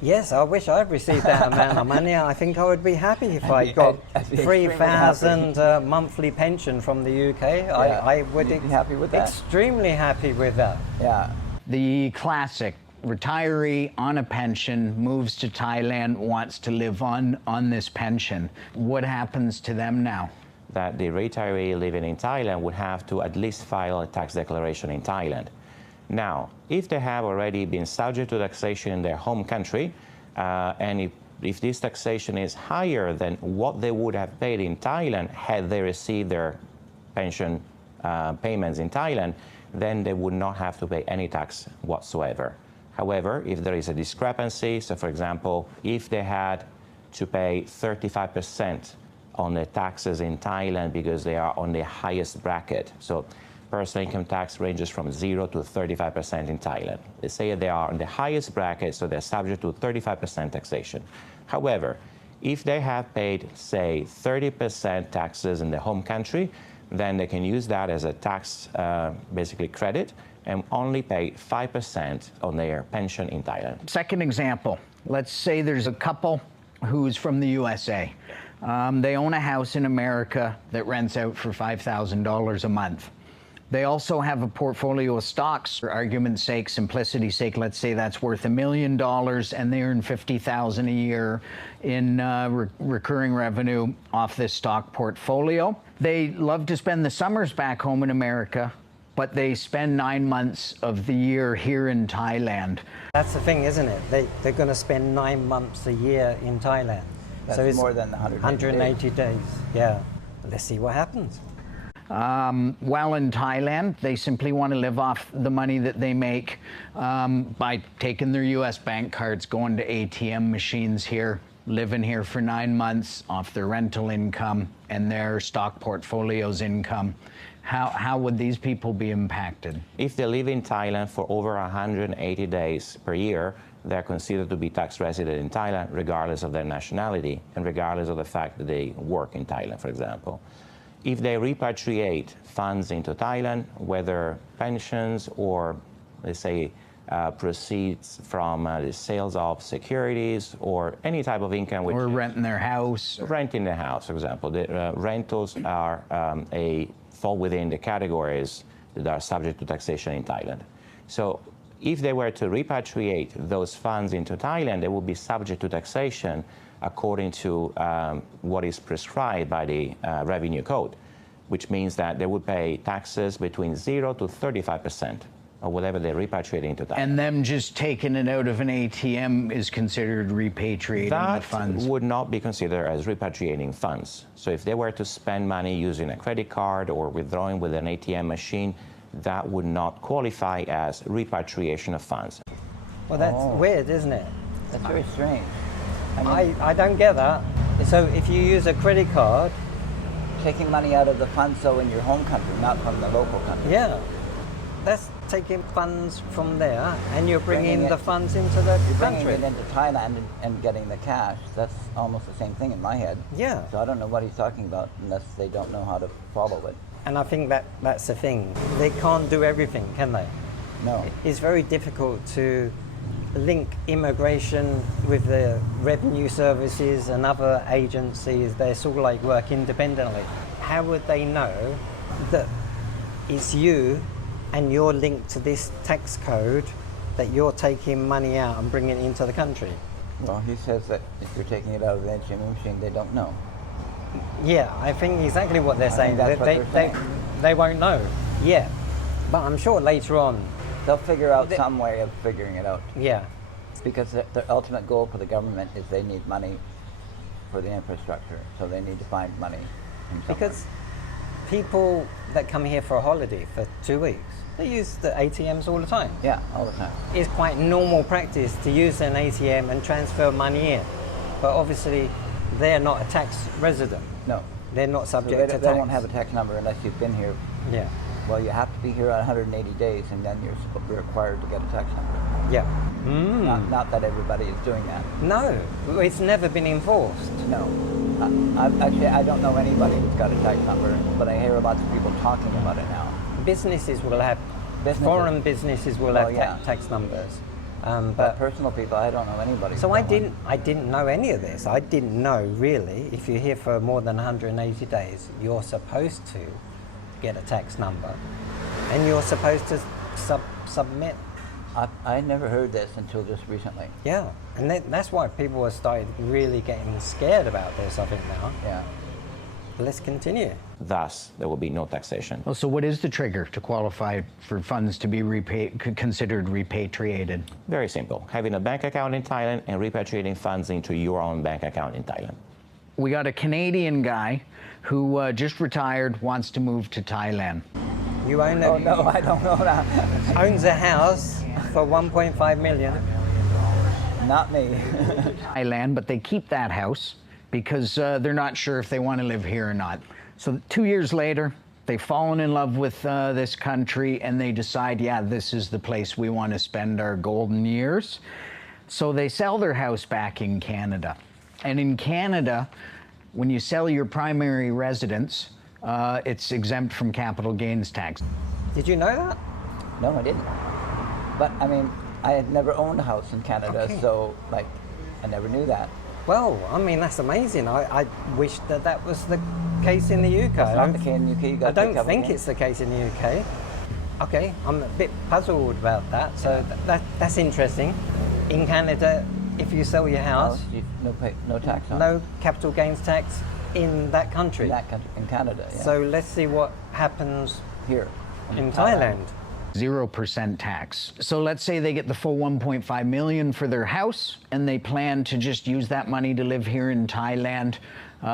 Yes, I wish I'd received that amount of money. I think I would be happy if I got I'd be extremely 3,000 monthly pension from the UK. I would You'd be happy with that? extremely happy with that. Yeah. The classic retiree on a pension moves to Thailand, wants to live on this pension. What happens to them now? That the retiree living in Thailand would have to at least file a tax declaration in Thailand. Now, if they have already been subject to taxation in their home country, and if this taxation is higher than what they would have paid in Thailand had they received their pension payments in Thailand, then they would not have to pay any tax whatsoever. However, if there is a discrepancy, so for example, if they had to pay 35% on the taxes in Thailand because they are on the highest bracket, so personal income tax ranges from 0 to 35% in Thailand. They say they are on the highest bracket, so they're subject to 35% taxation. However, if they have paid, say, 30% taxes in the home country, then they can use that as a tax, basically credit, and only pay 5% on their pension in Thailand. Second example, let's say there's a couple who's from the USA. They own a house in America that rents out for $5,000 a month. They also have a portfolio of stocks. For argument's sake, simplicity's sake, let's say that's worth $1 million and they earn $50,000 a year in recurring revenue off this stock portfolio. They love to spend the summers back home in America, but they spend 9 months of the year here in Thailand. That's the thing, isn't it? They're going to spend 9 months a year in Thailand. That's so it's more than the 180 days. Yeah. Let's see what happens. While in Thailand, they simply want to live off the money that they make by taking their US bank cards, going to ATM machines here, living here for 9 months off their rental income and their stock portfolio's income. How would these people be impacted? If they live in Thailand for over 180 days per year, they're considered to be tax resident in Thailand regardless of their nationality and regardless of the fact that they work in Thailand, for example. If they repatriate funds into Thailand, whether pensions or, let's say, proceeds from the sales of securities or any type of income, which or renting their house. Renting the house, for example. The rentals are fall within the categories that are subject to taxation in Thailand. So if they were to repatriate those funds into Thailand, they would be subject to taxation according to what is prescribed by the revenue code, which means that they would pay taxes between 0 to 35% of whatever they repatriate into Thailand. And them just taking it out of an ATM is considered repatriating the funds? That would not be considered as repatriating funds. So if they were to spend money using a credit card or withdrawing with an ATM machine, that would not qualify as repatriation of funds. Well, that's weird, isn't it? That's very strange. I mean, I don't get that. So if you use a credit card, taking money out of the funds so in your home country, not from the local country. yeah, that's taking funds from there and you're bringing Bringing the it- funds into the You're bringing country. it into Thailand and getting the cash. That's almost the same thing in my head. Yeah. So I don't know what he's talking about unless they don't know how to follow it. And I think that's the thing. They can't do everything, can they? No. It's very difficult to link immigration with the revenue services and other agencies. They sort of like work independently. How would they know that it's you and you're linked to this tax code that you're taking money out and bringing it into the country? Well, he says that if you're taking it out of the ATM machine, they don't know. Yeah, I think exactly what they're saying. think that's what they're saying. They won't know. Yeah, but I'm sure later on, They'll figure out some way of figuring it out. yeah, Because the ultimate goal for the government is they need money for the infrastructure. So they need to find money from somewhere. because people that come here for a holiday for 2 weeks, they use the ATMs all the time. Yeah, all the time. It's quite normal practice to use an ATM and transfer money in. But obviously, they're not a tax resident. No. They're not So subject to they tax. won't have a tax number unless you've been here. Yeah, Well, you have to be here 180 days and then you're required to get a tax number. yeah. Not that everybody is doing that. No, it's never been enforced. No. Actually, I don't know anybody who's got a tax number, but I hear lots of people talking about it now. Businesses will have, Businesses. foreign businesses will Well, have yeah. tax numbers. But personal people, I don't know anybody. So who's I got one. didn't know any of this. I didn't know really if you're here for more than 180 days, you're supposed to get a tax number, and you're supposed to submit. I never heard this until just recently. Yeah, and that's why people are starting really getting scared about this. I think now. Yeah. Let's continue. Thus, there will be no taxation. Well, so what is the trigger to qualify for funds to be considered repatriated? Very simple. Having a bank account in Thailand and repatriating funds into your own bank account in Thailand. We got a Canadian guy who just retired, wants to move to Thailand. You own Oh no, I don't know that. owns a house for 1.5 million. Not me. Thailand, but they keep that house because they're not sure if they want to live here or not. So 2 years later, they've fallen in love with this country and they decide, yeah, this is the place we want to spend our golden years. So they sell their house back in Canada. And in Canada, when you sell your primary residence, it's exempt from capital gains tax. Did you know that? No, I didn't. But I mean, I had never owned a house in Canada, Okay. so like, I never knew that. Well, I mean, that's amazing. I wish that was the case in the UK. It's not the case in the UK. You got I to pay don't capital think gains. it's the case in the UK. Okay, I'm a bit puzzled about that. So that's interesting. In Canada, if you sell your house, No tax on it. no capital gains tax in that country. In that country, in Canada, yeah. So let's see what happens Here. in Thailand. 0% tax. So let's say they get the full 1.5 million for their house and they plan to just use that money to live here in Thailand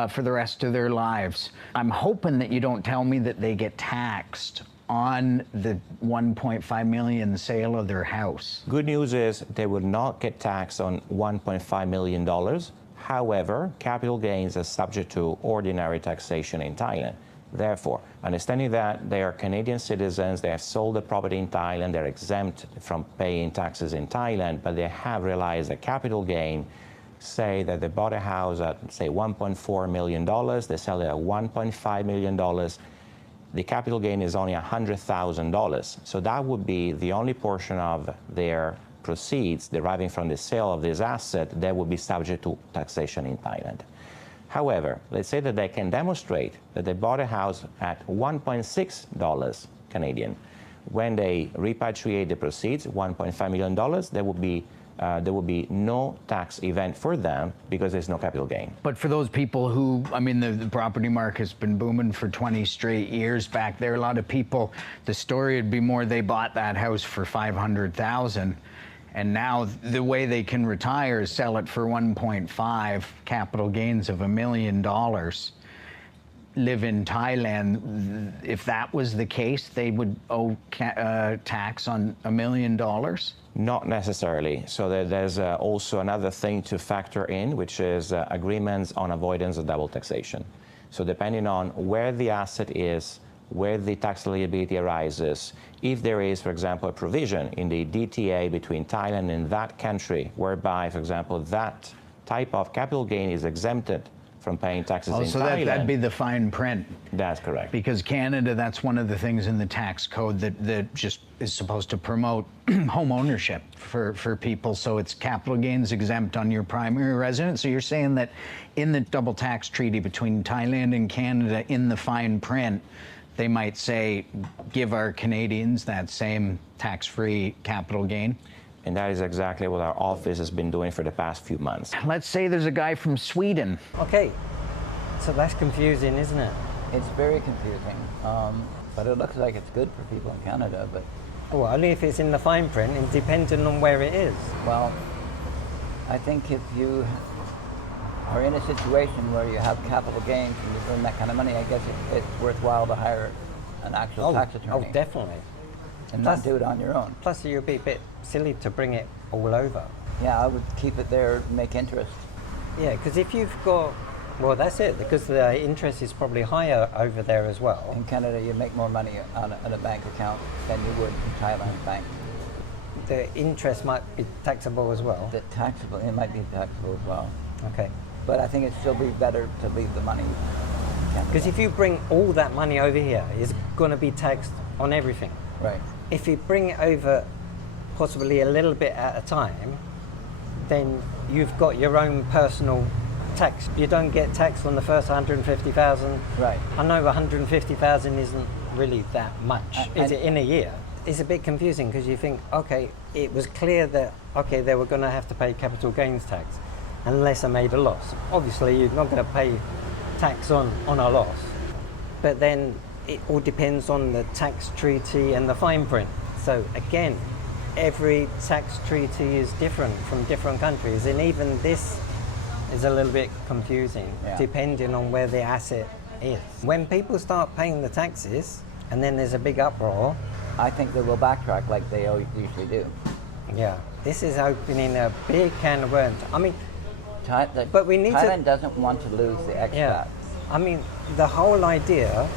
for the rest of their lives. I'm hoping that you don't tell me that they get taxed on the 1.5 million sale of their house. Good news is they will not get taxed on $1.5 million. However, capital gains are subject to ordinary taxation in Thailand. Therefore, understanding that they are Canadian citizens, they have sold the property in Thailand, they're exempt from paying taxes in Thailand, but they have realized that capital gain, say that they bought a house at, say, $1.4 million, they sell it at $1.5 million, the capital gain is only $100,000. So that would be the only portion of their proceeds deriving from the sale of this asset that would be subject to taxation in Thailand. However, let's say that they can demonstrate that they bought a house at $1.6 Canadian. When they repatriate the proceeds, $1.5 million, there will be no tax event for them because there's no capital gain. But for those people who, I mean, the property market's been booming for 20 straight years back there. A lot of people, the story would be more they bought that house for $500,000, and now the way they can retire is sell it for 1.5, capital gains of $1 million. Live in Thailand. If that was the case, they would owe tax on $1 million? Not necessarily. So there's also another thing to factor in, which is agreements on avoidance of double taxation. So depending on where the asset is, where the tax liability arises, if there is, for example, a provision in the DTA between Thailand and that country, whereby, for example, that type of capital gain is exempted from paying taxes in Thailand. That'd be the fine print. That's correct. Because Canada, that's one of the things in the tax code that just is supposed to promote home ownership for people. So it's capital gains exempt on your primary residence. So you're saying that in the double tax treaty between Thailand and Canada, in the fine print, they might say, give our Canadians that same tax-free capital gain? And that is exactly what our office has been doing for the past few months. Let's say there's a guy from Sweden. Okay, so that's confusing, isn't it? It's very confusing, but it looks like it's good for people in Canada. But Well, only if it's in the fine print and depending on where it is. well, I think if you are in a situation where you have capital gains and you earn that kind of money, I guess it's worthwhile to hire an actual tax attorney. Oh, definitely. And Plus- not do it on your own. Plus, you'd be a bit silly to bring it all over. Yeah, I would keep it there, make interest. Yeah, because if you've got, well, that's it, because the interest is probably higher over there as well. In Canada, you make more money on a bank account than you would in Thailand bank. The interest might be taxable as well. It might be taxable as well. Okay. But I think it'd still be better to leave the money in Canada. Because if you bring all that money over here, it's going to be taxed on everything. Right. If you bring it over possibly a little bit at a time, then you've got your own personal tax. You don't get taxed on the first 150,000. Right. I know 150,000 isn't really that much, is it, in a year? It's a bit confusing because you think, okay, it was clear that, okay, they were going to have to pay capital gains tax unless I made a loss. Obviously, you're not going to pay tax on a loss. But then it all depends on the tax treaty and the fine print. So again, every tax treaty is different from different countries, and even this is a little bit confusing, depending on where the asset is. When people start paying the taxes and then there's a big uproar, I think they will backtrack like they usually do. yeah, this is opening a big can of worms. I mean, But we need to- Thailand doesn't want to lose the expats. yeah, I mean, the whole idea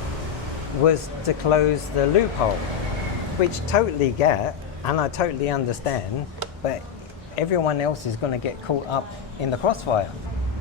was to close the loophole, which totally get, and I totally understand, but everyone else is going to get caught up in the crossfire.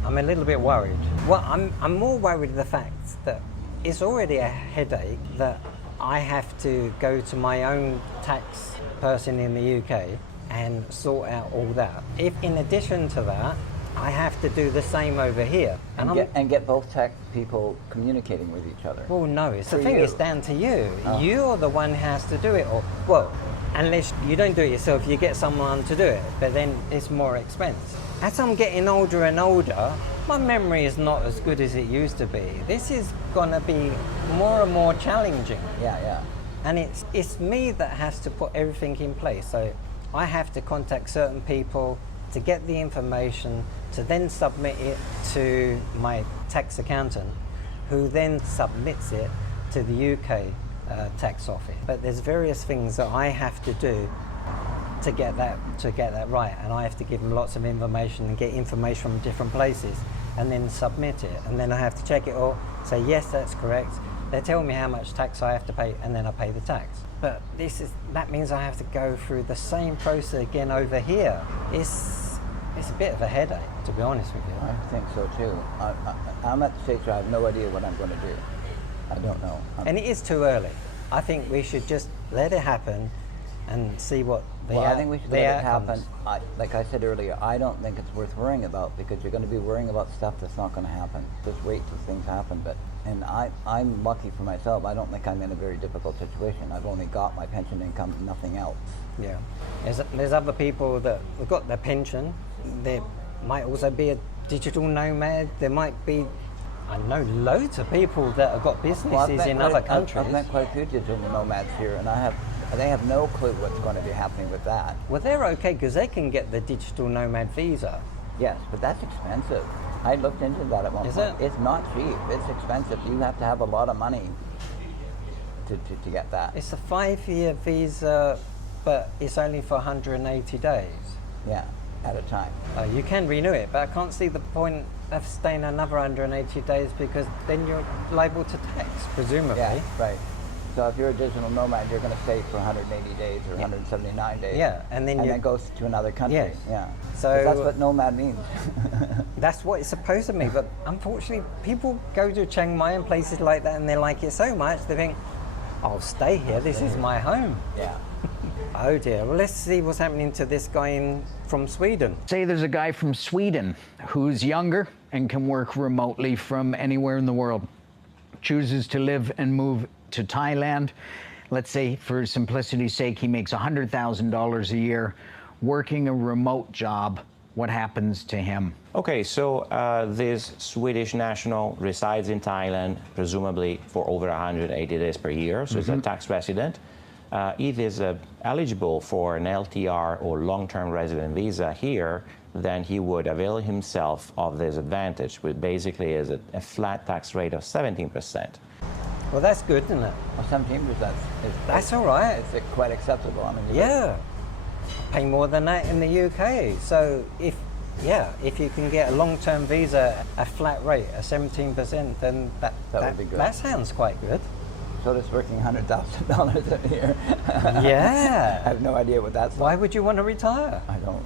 I'm a little bit worried. Well, I'm more worried of the fact that it's already a headache that I have to go to my own tax person in the UK and sort out all that. If in addition to that, I have to do the same over here. And get both tax people communicating with each other. Well, no, it's the For thing, you. it's down to you. Oh. You're the one who has to do it. Or, well, unless you don't do it yourself, you get someone to do it, but then it's more expense. As I'm getting older and older, my memory is not as good as it used to be. This is gonna be more and more challenging. Yeah. And it's me that has to put everything in place. So I have to contact certain people to get the information, to then submit it to my tax accountant, who then submits it to the UK tax office. But there's various things that I have to do to get that right, and I have to give them lots of information and get information from different places and then submit it, and then I have to check it all, say yes, that's correct. They tell me how much tax I have to pay, and then I pay the tax. But that means I have to go through the same process again over here. It's a bit of a headache, to be honest with you. I think so too. I'm at the stage where I have no idea what I'm going to do. I don't know. And it is too early. I think we should just let it happen and see what I think we should let it happen. Like I said earlier, I don't think it's worth worrying about, because you're going to be worrying about stuff that's not going to happen. Just wait till things happen. And I'm lucky for myself. I don't think I'm in a very difficult situation. I've only got my pension income, nothing else. Yeah. There's other people that have got their pension. There might also be a digital nomad. There might be, I know loads of people that have got businesses in other countries. I've met quite a few digital nomads here, and they have no clue what's going to be happening with that. Well, they're okay because they can get the digital nomad visa. Yes, but that's expensive. I looked into that at one point. Is it? It's not cheap. It's expensive. You have to have a lot of money to get that. It's a 5-year visa, but it's only for 180 days. Yeah, at a time. You can renew it, but I can't see the point of staying another 180 days, because then you're liable to tax, presumably. Yeah, right. So if you're a digital nomad, you're going to stay for 180 days or 179 days. Yeah, and then go to another country. Yes. Yeah. So that's what nomad means. That's what it's supposed to mean, but unfortunately, people go to Chiang Mai and places like that, and they like it so much they think, "I'll stay here. This is my home." Yeah. Oh dear. Well, let's see what's happening to this guy from Sweden. Say there's a guy from Sweden who's younger and can work remotely from anywhere in the world. Chooses to live and move to Thailand. Let's say, for simplicity's sake, he makes $100,000 a year working a remote job. What happens to him? Okay, so this Swedish national resides in Thailand, presumably for over 180 days per year, so he's a tax resident. If he's eligible for an LTR or long-term resident visa here, then he would avail himself of this advantage, which basically is a flat tax rate of 17%. Well, that's good, isn't it? Well, 17%. That's all right. It's quite acceptable. I mean, Yeah. Pay more than that in the UK. So if you can get a long-term visa, a flat rate, a 17%, then that would be good. That sounds quite good. So does working $100,000 a year. Yeah. I have no idea what that's Why like. would you want to retire? I don't.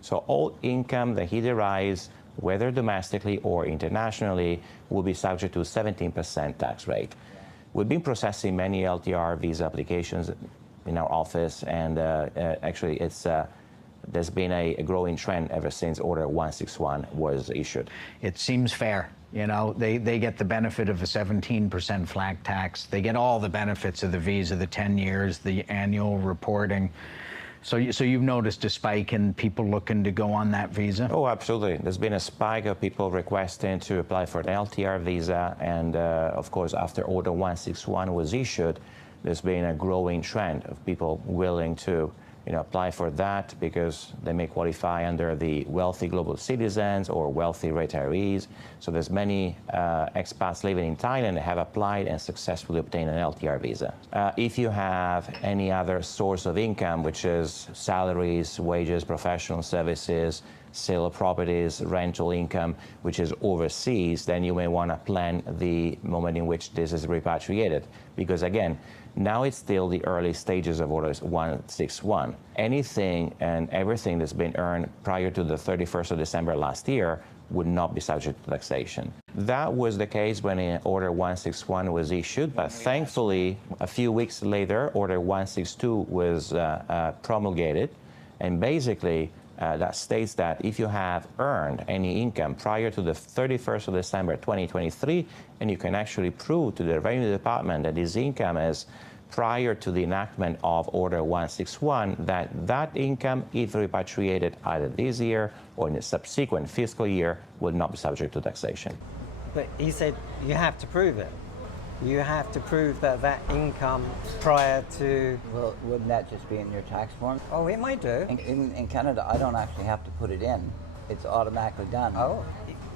So all income that he derives, whether domestically or internationally, will be subject to a 17% tax rate. We've been processing many LTR visa applications in our office, and actually there's been a growing trend ever since Order 161 was issued. It seems fair. You know, they get the benefit of a 17% flat tax. They get all the benefits of the visa, the 10 years, the annual reporting. So you've noticed a spike in people looking to go on that visa? Oh, absolutely. There's been a spike of people requesting to apply for an LTR visa, and of course, after Order 161 was issued, there's been a growing trend of people willing to apply for that because they may qualify under the wealthy global citizens or wealthy retirees. So there's many expats living in Thailand that have applied and successfully obtained an LTR visa. If you have any other source of income, which is salaries, wages, professional services, sale of properties, rental income, which is overseas, then you may want to plan the moment in which this is repatriated. Because again, now it's still the early stages of Order 161. Anything and everything that's been earned prior to the 31st of December last year would not be subject to taxation. That was the case when Order 161 was issued, but thankfully, a few weeks later, Order 162 was promulgated, and basically, that states that if you have earned any income prior to the 31st of December 2023, and you can actually prove to the Revenue Department that this income is prior to the enactment of Order 161, that income, if repatriated either this year or in the subsequent fiscal year, will not be subject to taxation. But he said you have to prove it. You have to prove that income prior to... Well, wouldn't that just be in your tax form? Oh, it might do. In Canada, I don't actually have to put it in. it's automatically done. Oh,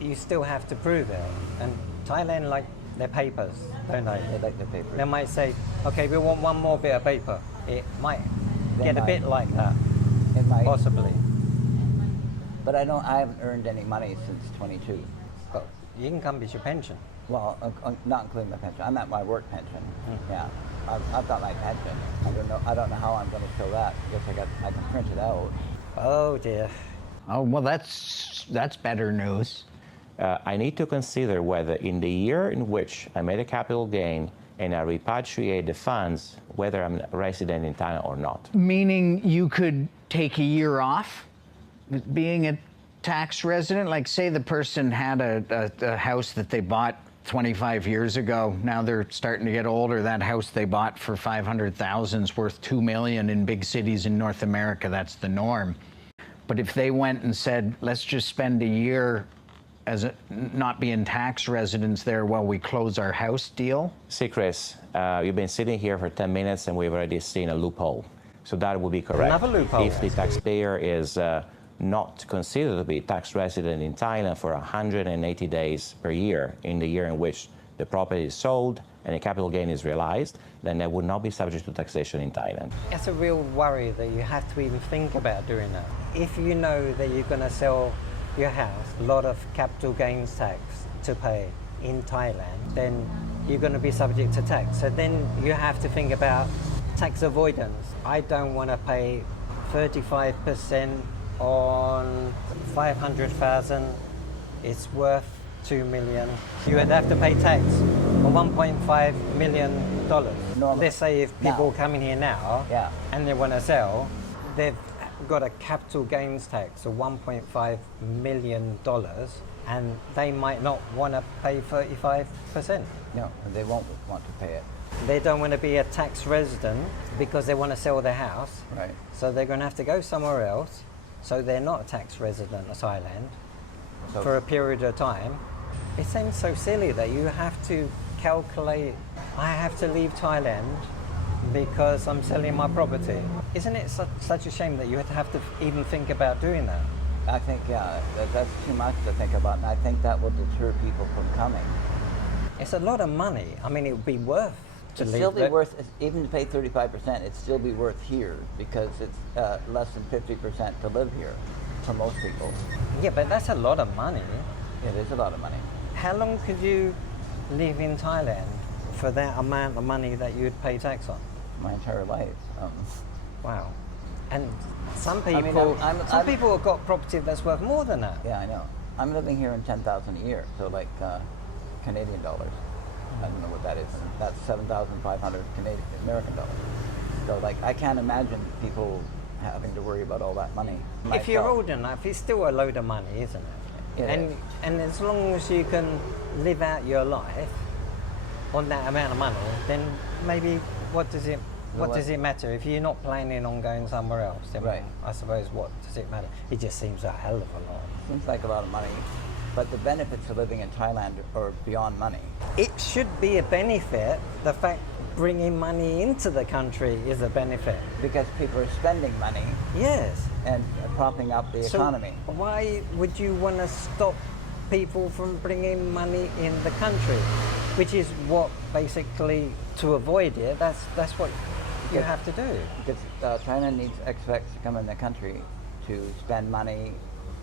you still have to prove it. And Thailand like their papers, don't they? They like the paper. They might say, okay, we want one more bit of paper. It might They get a might. bit like that, It might, possibly. but I haven't earned any money since 22. But your income is your pension. Well, not including my pension. I'm at my work pension. Yeah, I've got my pension. I don't know how I'm going to show that. I can print it out. Oh dear. Oh, well, that's better news. I need to consider whether in the year in which I made a capital gain and I repatriate the funds, whether I'm a resident in Thailand or not. Meaning you could take a year off being a tax resident? Like, say the person had a house that they bought 25 years ago. Now they're starting to get older. That house they bought for $500,000 is worth $2 million in big cities in North America. That's the norm. But if they went and said, let's just spend a year as not being tax residents there while we close our house deal. See, Chris, you've been sitting here for 10 minutes and we've already seen a loophole. So that would be correct. Another loophole. If the taxpayer is not considered to be tax resident in Thailand for 180 days per year in the year in which the property is sold and a capital gain is realized, then they would not be subject to taxation in Thailand. It's a real worry that you have to even think about doing that. If you know that you're going to sell your house, a lot of capital gains tax to pay in Thailand, then you're going to be subject to tax. So then you have to think about tax avoidance. I don't want to pay 35% on 500,000. It's worth $2 million. You would have to pay tax on $1.5 million. Normally. Let's say if people Now. come in here now Yeah. and they want to sell, they've got a capital gains tax of $1.5 million and they might not want to pay 35%. No, they won't want to pay it. They don't want to be a tax resident because they want to sell their house. Right. So they're going to have to go somewhere else. So they're not a tax resident of Thailand So- for a period of time. It seems so silly that you have to calculate, I have to leave Thailand because I'm selling my property. Isn't it such a shame that you have to even think about doing that? I think, yeah, that's too much to think about, and I think that will deter people from coming. It's a lot of money. I mean, it would be worth to It'd leave. still be but- worth, even to pay 35%, it'd still be worth here because it's less than 50% to live here for most people. Yeah, but that's a lot of money. It is a lot of money. How long could you live in Thailand for that amount of money that you'd pay tax on? My entire life. Wow. And some mean, people, I'm- people have got property that's worth more than that. Yeah, I know. I'm living here in 10,000 a year, so like Canadian dollars. I don't know what that is. That's 7,500 American dollars. So like, I can't imagine people having to worry about all that money. If you're Myself. old enough, it's still a load of money, isn't it? It and is. and as long as you can live out your life on that amount of money, then maybe what does it matter if you're not planning on going somewhere else? Then Right. I suppose what does it matter? It just seems a hell of a lot. Seems like a lot of money, but the benefits of living in Thailand are beyond money. It should be a benefit. The fact bringing money into the country is a benefit. Because people are spending money Yes. and propping up the economy. So why would you want to stop people from bringing money in the country? Which is what basically, to avoid it, that's what you have to do. Because China needs expats to come in the country to spend money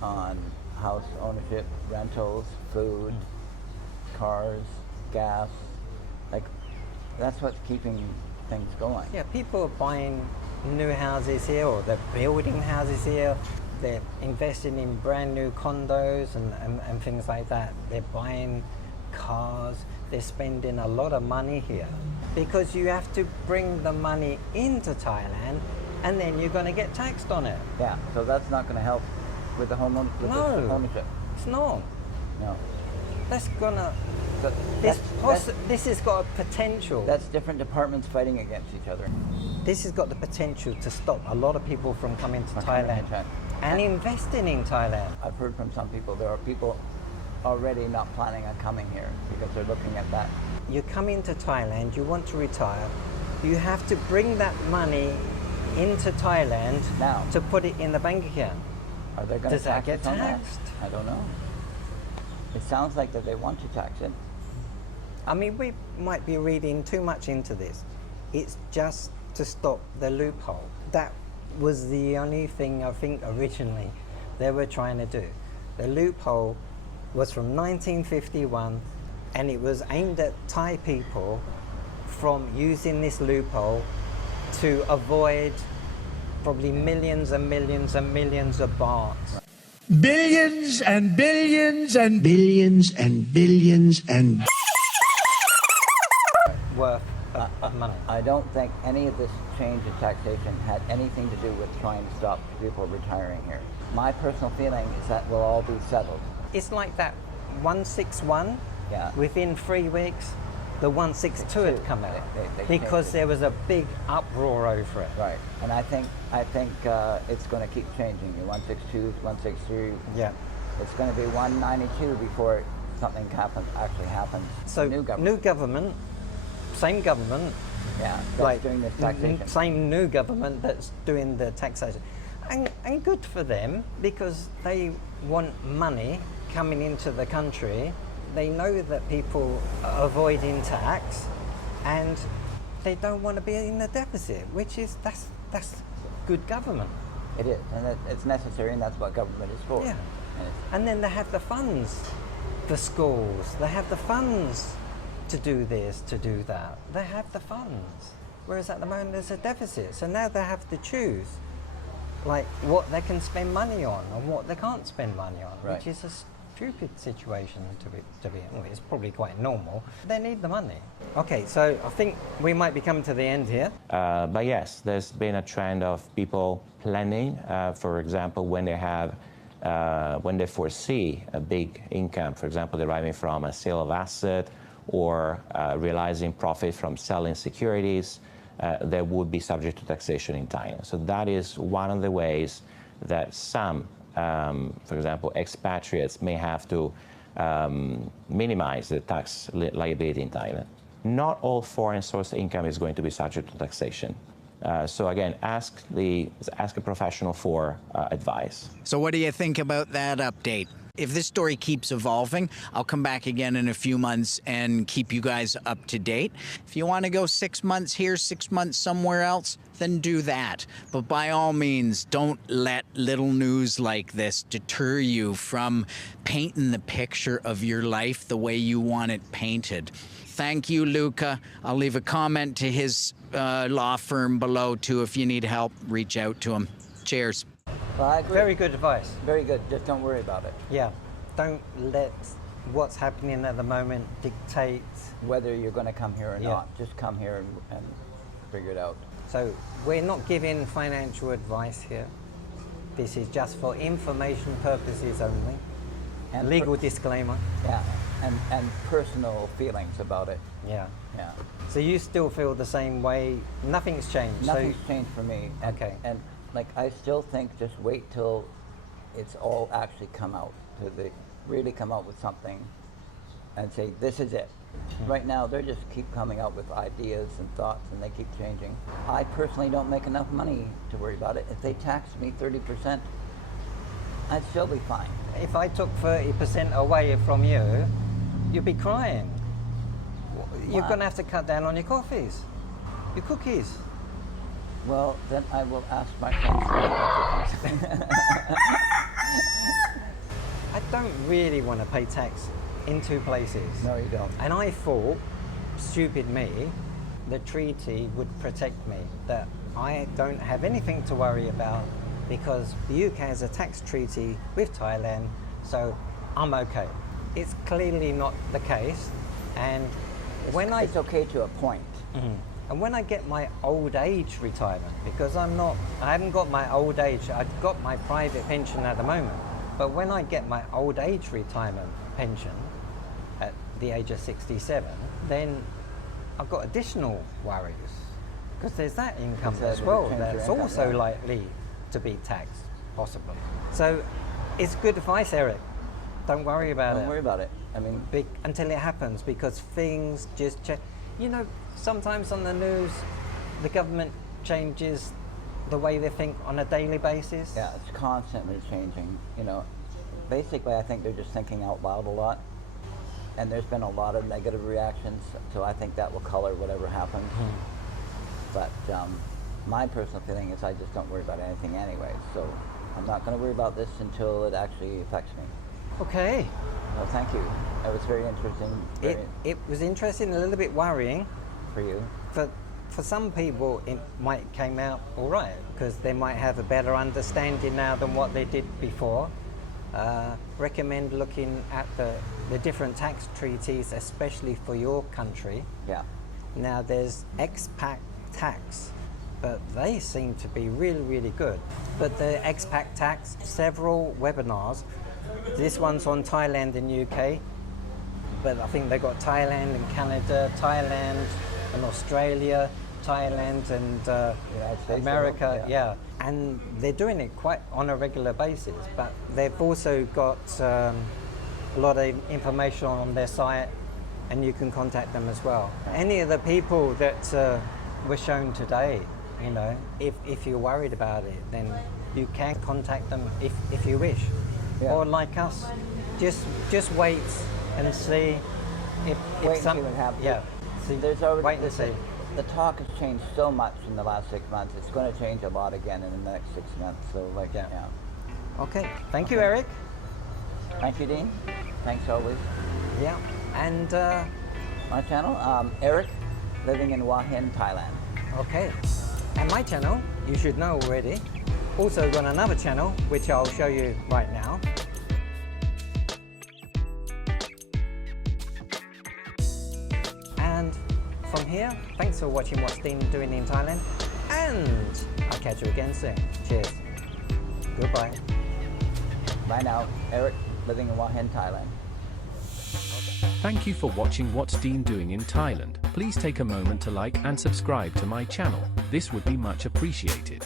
on house ownership, rentals, food, cars, gas. Like, that's what's keeping things going. Yeah, people are buying new houses here, or they're building houses here. They're investing in brand new condos and things like that. They're buying cars. They're spending a lot of money here because you have to bring the money into Thailand and then you're going to get taxed on it. Yeah, so that's not going to help with the No. ownership. It's not. No. That's gonna. So This has got a potential. that's different departments fighting against each other. This has got the potential to stop a lot of people from coming to From coming to Thailand China. and investing in Thailand. I've heard from some people, there are people already not planning on coming here because they're looking at that. You come into Thailand, you want to retire, you have to bring that money into Thailand Now. to put it in the bank account. Are they going Does to that tax get us on that? taxed? I don't know. It sounds like that they want to tax it. I mean, we might be reading too much into this. It's just to stop the loophole. That was the only thing I think originally they were trying to do. The loophole was from 1951, and it was aimed at Thai people from using this loophole to avoid probably millions and millions and millions of bahts. Billions and billions and billions and billions and Worth of money. I don't think any of this change in taxation had anything to do with trying to stop people retiring here. My personal feeling is that will all be settled. It's like that 161. Yeah. Within 3 weeks, the 162 had come out They because changed it. there was a big uproar over it. Right, and I think it's going to keep changing. The 162, 163. Yeah. It's going to be 192 before something actually happens. So New government. Same government, Yeah, that's doing this taxation. same new government that's doing the taxation, and good for them because they want money coming into the country. They know that people are avoiding tax, and they don't want to be in the deficit, which is that's good government. It is, and it's necessary, and that's what government is for. Yeah. And And then they have the funds for schools. They have the funds to do this, to do that. They have the funds. Whereas at the moment there's a deficit. So now they have to choose like what they can spend money on and what they can't spend money on, Right. which is a stupid situation to be in. Well, it's probably quite normal. They need the money. Okay, so I think we might be coming to the end here. But yes, there's been a trend of people planning, for example, when they foresee a big income, for example, deriving from a sale of asset or realizing profit from selling securities, that would be subject to taxation in Thailand. So that is one of the ways that some, for example, expatriates may have to minimize the tax liability in Thailand. Not all foreign source income is going to be subject to taxation. So again, ask a professional for advice. So what do you think about that update? If this story keeps evolving, I'll come back again in a few months and keep you guys up to date. If you want to go 6 months here, 6 months somewhere else, then do that. But by all means, don't let little news like this deter you from painting the picture of your life the way you want it painted. Thank you, Luca. I'll leave a comment to his law firm below, too. If you need help, reach out to him. Cheers. Well, I agree. Very good advice. Very good. Just don't worry about it. Yeah. Don't let what's happening at the moment dictate. Whether you're going to come here or Yeah. not, just come here and figure it out. So we're not giving financial advice here. This is just for information purposes only. And Legal disclaimer. Yeah, and personal feelings about it. Yeah. Yeah. So you still feel the same way? Nothing's changed. Nothing's changed for me. And, Okay. And like I still think just wait till it's all actually come out, till they really come out with something and say this is it. Right now they just keep coming out with ideas and thoughts and they keep changing. I personally don't make enough money to worry about it. If they tax me 30%, I'd still be fine. If I took 30% away from you, you'd be crying. You're Wow. going to have to cut down on your coffees, your cookies. Well, then I will ask my friends to make my cookies. I don't really want to pay tax in two places. No, you don't. And I thought, stupid me, the treaty would protect me, that I don't have anything to worry about because the UK has a tax treaty with Thailand, so I'm okay. It's clearly not the case, and It's okay to a point. and when I get my old age retirement, because I haven't got my old age, I've got my private pension at the moment, but when I get my old age retirement pension at the age of 67, then I've got additional worries, because there's that income Because as that well would change your that's income, also yeah. likely to be taxed, possibly. So it's good advice, Eric. Don't worry about it. Don't worry about it. I mean, Until it happens, because things just change. You know, sometimes on the news, the government changes the way they think on a daily basis? Yeah, it's constantly changing. You know, basically, I think they're just thinking out loud a lot, and there's been a lot of negative reactions. So I think that will color whatever happens. But my personal feeling is I just don't worry about anything anyway. So I'm not going to worry about this until it actually affects me. Okay. Well, thank you. That was very interesting. It was interesting, a little bit worrying. For you. For some people, it might came out all right because they might have a better understanding now than what they did before. Recommend looking at the different tax treaties, especially for your country. Yeah. Now there's expat tax, but they seem to be really, really good. But the expat tax, several webinars. This one's on Thailand and UK, but I think they got Thailand and Canada, Thailand and Australia, Thailand and America, yeah. And they're doing it quite on a regular basis, but they've also got a lot of information on their site, and you can contact them as well. Any of the people that were shown today, you know, if you're worried about it, then you can contact them if you wish. Yeah. Or like us, just wait and see if Wait some, and see what happens. yeah. See, There's already wait and see. The talk has changed so much in the last 6 months. It's going to change a lot again in the next 6 months. So, like, Yeah. yeah. Okay, thank you, Eric. Thank you, Dean. Thanks always. Yeah, and My channel, Eric, living in Hua Hin, Thailand. okay, and my channel, you should know already. Also got another channel, which I'll show you right now. And from here, thanks for watching What's Dean Doing in Thailand, and I'll catch you again soon. Cheers. Goodbye. Bye now. Eric, living in Hua Hin, Thailand. Thank you for watching What's Dean Doing in Thailand. Please take a moment to like and subscribe to my channel. This would be much appreciated.